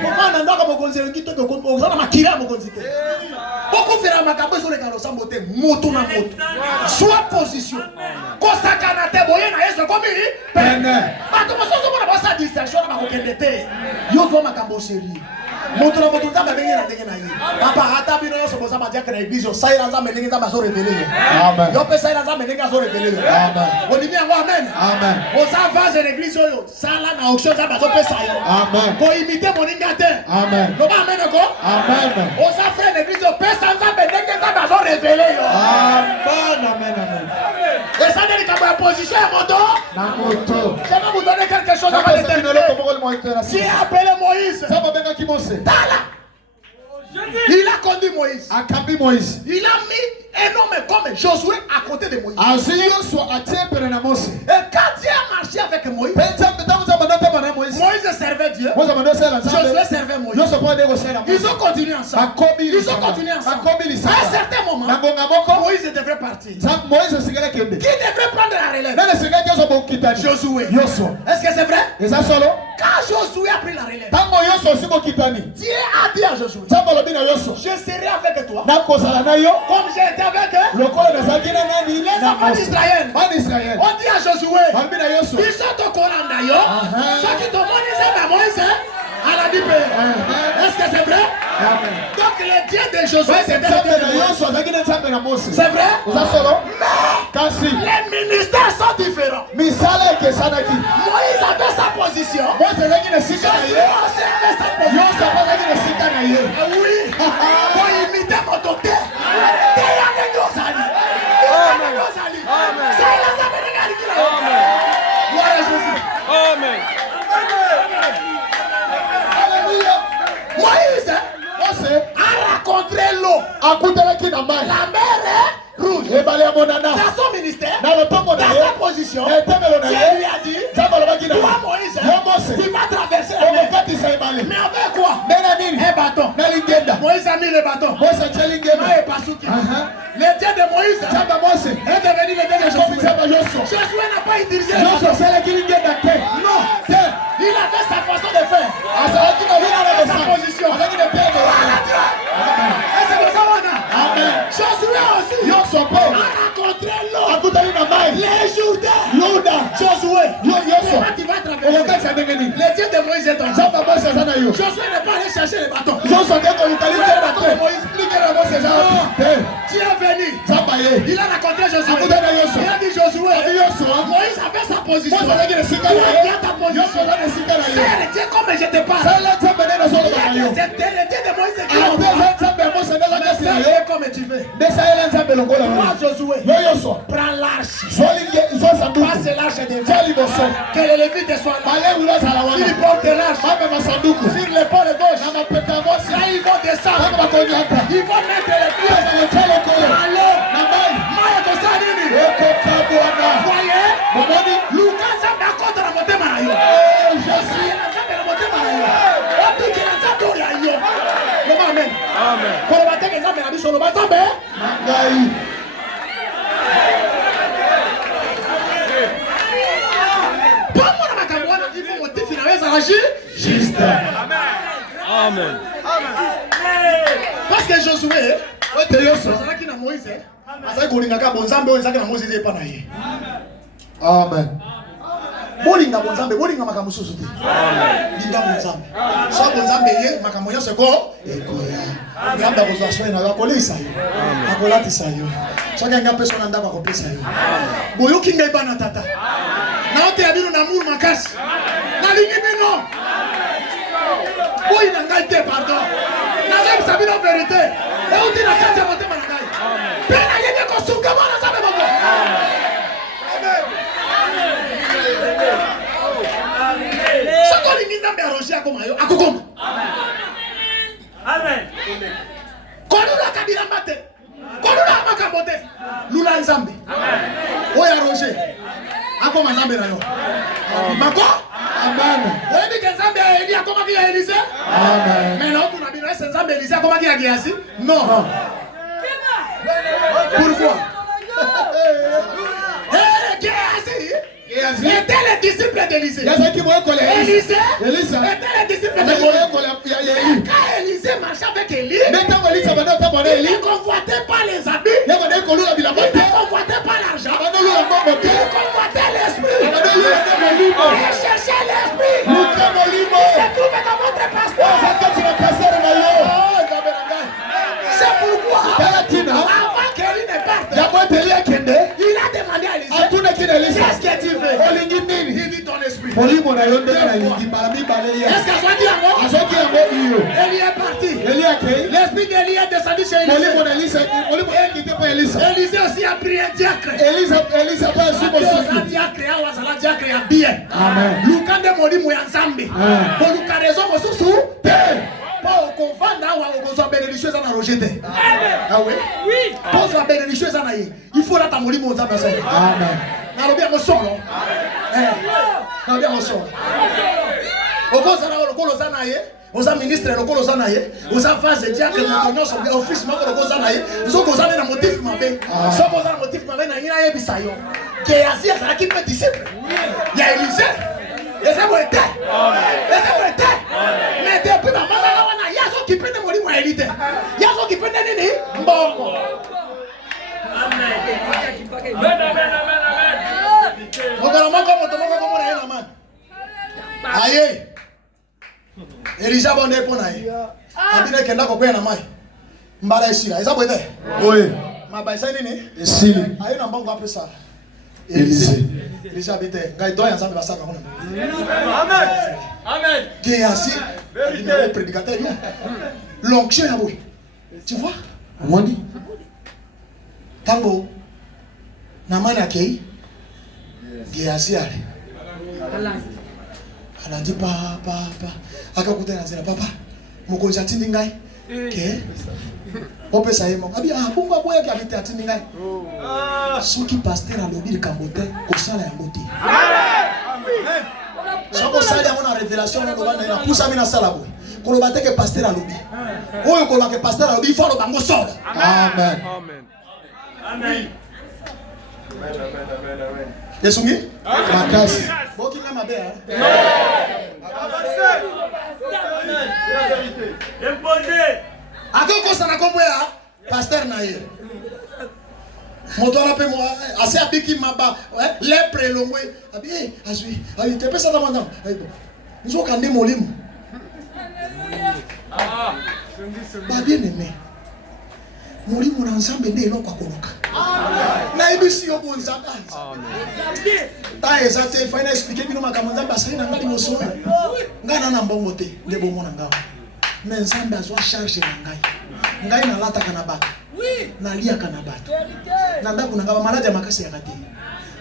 Pourquoi on a comme mokonzi to ko on a makira mokonzi te. Beaucoup fera makambo sur les sambote moto na moto. Soit position. Kosaka na te boye na Yesu comme Pene. Bato mosusu mona basa distraction na bakokende te. Yo zo makambo sérieux. Moto na moto nzambe bengi na ndenge na ye. Papa ata bino yo soboza ba diakre na église ça ira nzambe ndenge nzambe azo révéler. Amen. Yo pesa ira nzambe ndenge azo révéler. Amen. Ondimi yango amen. Amen. Oza vase na église oyo sala na auction nzambe azo pesa yo. Amen. Ko imiter moninga te. Amen. Loba amen ko? Amen. Oza frère na église pesa nzambe ndenge nzambe azo révéler yo. Amen. Amen. Amen. Et ça dit que la position est moto. Na moto. Je vais vous donner quelque chose avant de terminer. Dieu a appelé Moïse. Tala. Il a conduit Moïse. Akambi Moïse. Il a mis un homme comme Josué à côté de Moïse. Et quand Dieu a marché avec Moïse, Moïse servait Dieu. Josué servait Moïse. Ils ont continué ensemble. Ils ont continué ensemble. À un certain moment, Moïse devrait partir. Qui devrait prendre la relève? Josué. Est-ce que c'est vrai? Quand Josué a pris la relève, Dieu a dit à Josué, je serai avec toi comme j'ai été avec eux. Les enfants d'Israël. On dit à Josué, ils sont au Coran d'ailleurs. Ceux qui te montrent à Moïse, à la Bible. Est-ce que c'est vrai? Donc le Dieu de Josué, c'est vrai? Mais les ministères sont différents. Moïse avait sa position. Josué aussi avait sa position. Oui. Pour imiter mon côté. Amen. Moïse a rencontré l'eau. La mer est rouge. Dans son ministère, dans sa position, Dieu lui a dit, toi Moïse, tu vas traverser la mer. Mais avec quoi? Un bâton. Moïse a mis le bâton. Le Dieu de Moïse est devenu le Dieu de Josué. Josué n'a pas utilisé le bâton. Non. Il avait sa façon de faire. Il avait sa position. Et c'est pour ça qu'on a. Josué aussi a rencontré l'eau. Les Jourdains. Josué. Tu vas traverser. Le Dieu de Moïse est en train. Josué n'est pas allé chercher le bâton. Dieu est venu. Il a rencontré Josué. Il a dit Josué. Moïse avait sa position. Tu as bien ta position. C'est le Dieu comme je te parle. C'est le Dieu de Moïse qui est comme tu veux. Moi Josué, prends l'arche. Passe l'arche devant. Que les Lévites soient là. Ils portent l'arche sur l'épaule gauche. Là ils vont descendre. Ils vont mettre les pieds dans l'eau. Maya Kosanini. Voyez, Lucas a contre la montée marayo. Je suis la montée marayo. On dit que la Zambé a eu. Amen. Amen. Pour le matin, les hommes ont dit sur le matin, juste. Amen. Parce que Josué, Amen. bolinga bonzambe bolinga makambo susu te. Linga bonzambe. So bonzambe ye makambo nyonso ko ekoya. Nzambe akozwa na bakolisa yo. Akolatisa yo. So kanga pesa na ndako akopesa yo. Boyoki ngai bana tata. Na ote ya bino na muru makasi. Na lingi bino. Boyi na ngai te pardon. Na ngai sabi la vérité. Et on dit la kati ya motema na ngai. Pena yeke kosunga bana sabe babo. Soko lingi nzambe arroger akoma yo akokoma. Amen. Kolula kabila mbate. Kolula makambo te. Lula nzambe. Oya arroger. Akoma nzambe na yo. Mako? Amen. Oyebi ke nzambe ya Eli akoma ki ya Elise? Amen. Mais là, tu n'as pas dit nzambe Elise akoma ki ya Géasi? Non. Pourquoi? Géasi était le disciple d'Élisée. Élisée était le disciple d'Élisée. Quand Élisée marchait avec Élie, il ne convoitait pas les habits, il ne convoitait pas l'argent, il convoitait l'esprit. Molimo na yo ndenge na lingi parmi bale ya. Est-ce qu'elle soit dit encore? Azoki yango iyo. Élie est parti. Élie akei. L'esprit d'Élie est descendu chez Élisée. Molimo na Elisa, molimo ekite pa Elisa. Élisée aussi a pris un diacre. Elisa pa suko Un suki. diacre, un diacre ya bien. Amen. Lukande molimo ya nzambe. Pour luka raison mosusu te. Pas au confanda ou au besoin bénédicieuse en rejeté. Ah oui? Oui. Pose la bénédicieuse en aïe. Il faut la ta molimo nzambe. Amen. Na bien mon son non. Na bien mon son. Okozana lokolo zana ye. Oza ministre lokolo zana ye. Oza phase diacre motonyo so office moko lokolo zana ye. Zoko zana na motif mabe. Zoko zana motif mabe na ngina ye bisayo. Que asi azala ki pe disciple. Ya Élisée. Eza boete. Eza boete. Mais depuis ma mama la wana yazo ki pe ne moli mo elite. Yazo ki pe ne nini? Mbongo. Mokolo moko moto moko komo na ye na man. Aye. Elisa bonde pona ye. Abine kenda ko kwena mai. Mbala esira. Eza boete. Oui. Mabaisa nini? Esili. Aye na mbongo apesa. Élysée. Elisa bite. Ngai doya nzambe basaka kona. Amen. Amen. Qui est assis. Le prédicateur. L'onction ya boy. Tu vois? Amoni. Tango. Namana kei. Géasi ale. Elle a dit papa. Akakuta na zela papa. Mokonzi atindi ngai. Ke. Ope sa yemo. Abi bongo boya ki habite atindi ngai. Soki pasteur alobi le kambote ko sala ya mbote. Amen. Soko sala ya mona révélation na loba na pousa mina sala boy. Ko loba te ke pasteur alobi. Oyo ko loba ke pasteur alobi fo loba ngo sala. Amen. Amen. Amen. Yesungi? Makasi. Boki nga mabe hein. Imposé. Ako sana kombo ya pasteur na ye. Moto ala pe mo assez abiki maba lepre longwe abi azui abi te pesa ta mandam aibo nzo kande molimo ba bien aimé molimo na nzambe nde eloko akoloka na ebisi yo bo nzambe ta ezate fina expliquer bino makambo nzambe asali na ngali moso ngana na mbongo te nde bomona ngawa mais nzambe azwa charge na ngai na lata kana bato na lia kana bato na ndako na ngaba malade ya makasi ya kati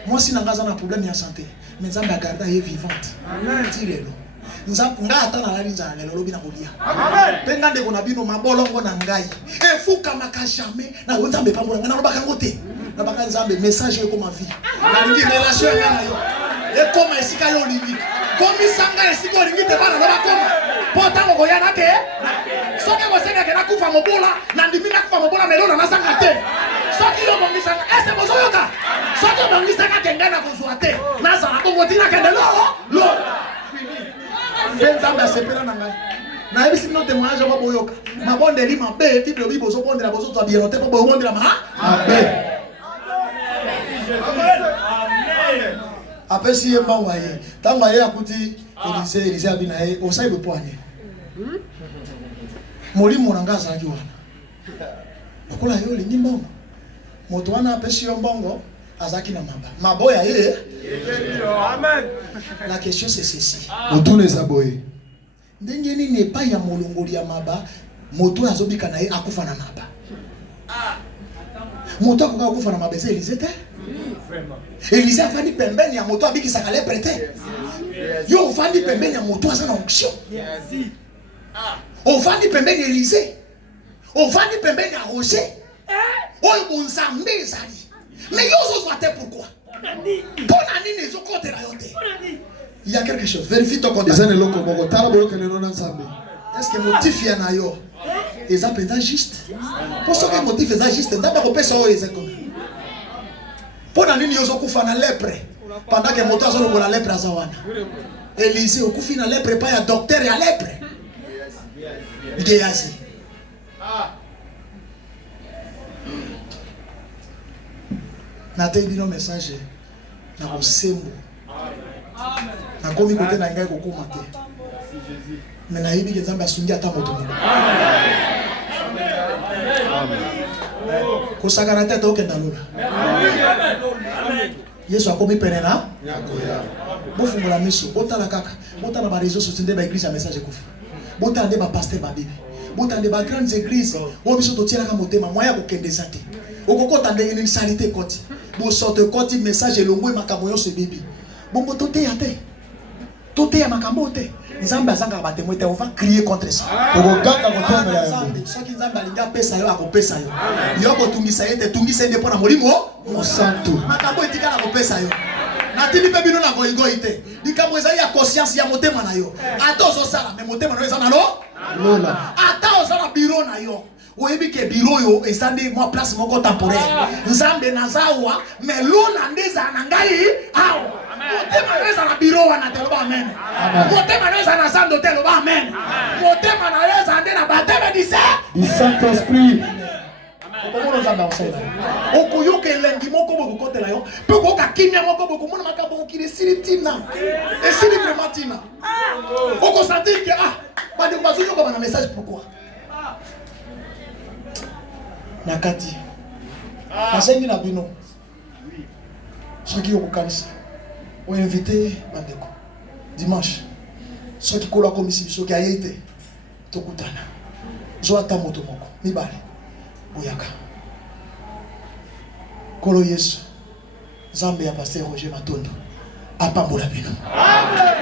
moi si nanga za na problème ya santé mais nzambe a garder ye vivante amen tirelo nzambe nga ata na lali nzala lelo lobi na kolia amen pe ngande ko na bino mabolongo na ngai e fuka maka jamais na nzambe pambola nga na lobaka ngote na baka nzambe message ko ma vie na lingi relation na yo e koma esika yo lingi komi sanga esika lingi te bana na bakoma potango ko yana ke soki kosenga ke nakufa mobola na ndimi nakufa mobola melona nasanga te soki yo bongisanga ese bozoyoka soki yo bongisanga ke ngai na kozwa te nazala bongo tina kende lo mpe nzambe asepela na ngai nayebisi bino témoignage mwa boyoka mabondeli mabe bible obi bozobondela bozozwa biyeno te mpo boyobondela mabe apesi ye mbango aye ntango aye akuti Elise abi na ye osali bopwanye molimo na nga azalaki wana lokola yo olingi mbongo moto wana apesi yo mbongo azalaki na maboya ye. Amen. La question c'est ceci. Motuna eza boye. Ndenge nini epai ya molongoli ya maba moto azobika na ye akufa na maba. Moto akoka akufa na maba eza Elise te. Elise afandi pembeni ya moto abikisaka lepre te. Yo ofandi pembeni ya moto aza na onction. Ofandi pembeni ya Elise. Ofandi pembeni ya Roger. Oyo bonzambe ezali. Mais yo zo te pourquoi? Pona nini ezokote na yote? Il y a quelque chose. Vérifie ton compte. Ezane loko moko tala boyo kene nona nzambe. Est-ce que motif ya na yo? Eza penza juste. Pour ce que motif eza juste, nzamba ko pesa o eza comme. Pona nini yo zo kufa na lepre? Pendant que moto azo lokola lepre azawana. Elise okufi na lepre pa ya docteur ya lepre. Géasi. Natendi no message na kosembo. Na komi kote na ngai kokoma te. Mais na yebi ke Nzambe asungi ata moto moko. Amen. Kosakana te to kenda lola. Yesu akomi penena. Bofungola miso, botala kaka. Botala ba réseaux sociaux ba église à message kufa. Botala ba pasteur ba bibi. Botala ba grandes églises. O biso to tiela ka motema moya ko kende zate. Okokota ndenge ni salité koti. Bo sorte koti message elongo makambo yo se bibi. Bongo tote ya te. Tote ya makambo te. Nzambe azanga ba témoin te, on va crier contre ça. Okoganga kotema ya Nzambe, soki Nzambe alinga pesa yo akopesa yo. Yo ko tungisa yete tungisa ende pona molimo mo santo. Makambo etika na kopesa yo. Natili pe bino na goigoy te. Likambo eza ya conscience ya motema na yo. Ata ozosala me motema na yo eza na lola. Ata ozala bureau na yo. Oyebi ke bureau yo ezande mo place moko temporaire. Nzambe nazawa me lona ndeza na ngai awa. Motema na yo eza na bureau wana te loba amen. Motema na yo eza na sando te loba amen. Motema na yo eza nde na bateme du Saint-Esprit. Okomono Nzambe awasala. Okoyoka elengi moko bokotela yo. Pe okoka kimia moko bokomona makambo okili esili tina. Esili vraiment tina. Oko sentir que bandi bazoyo ko bana message pourquoi? Nakati. Asengi na bino. Soki okokanisa. On invité bandeko. Dimanche. Soki kola komisi soki ayete. Tokutana. Zo ata moto moko. Mibale. Oyaka. Kolo Yesu. Nzambe ya Pasteur Roger Matondo. Apambola bino. Amen.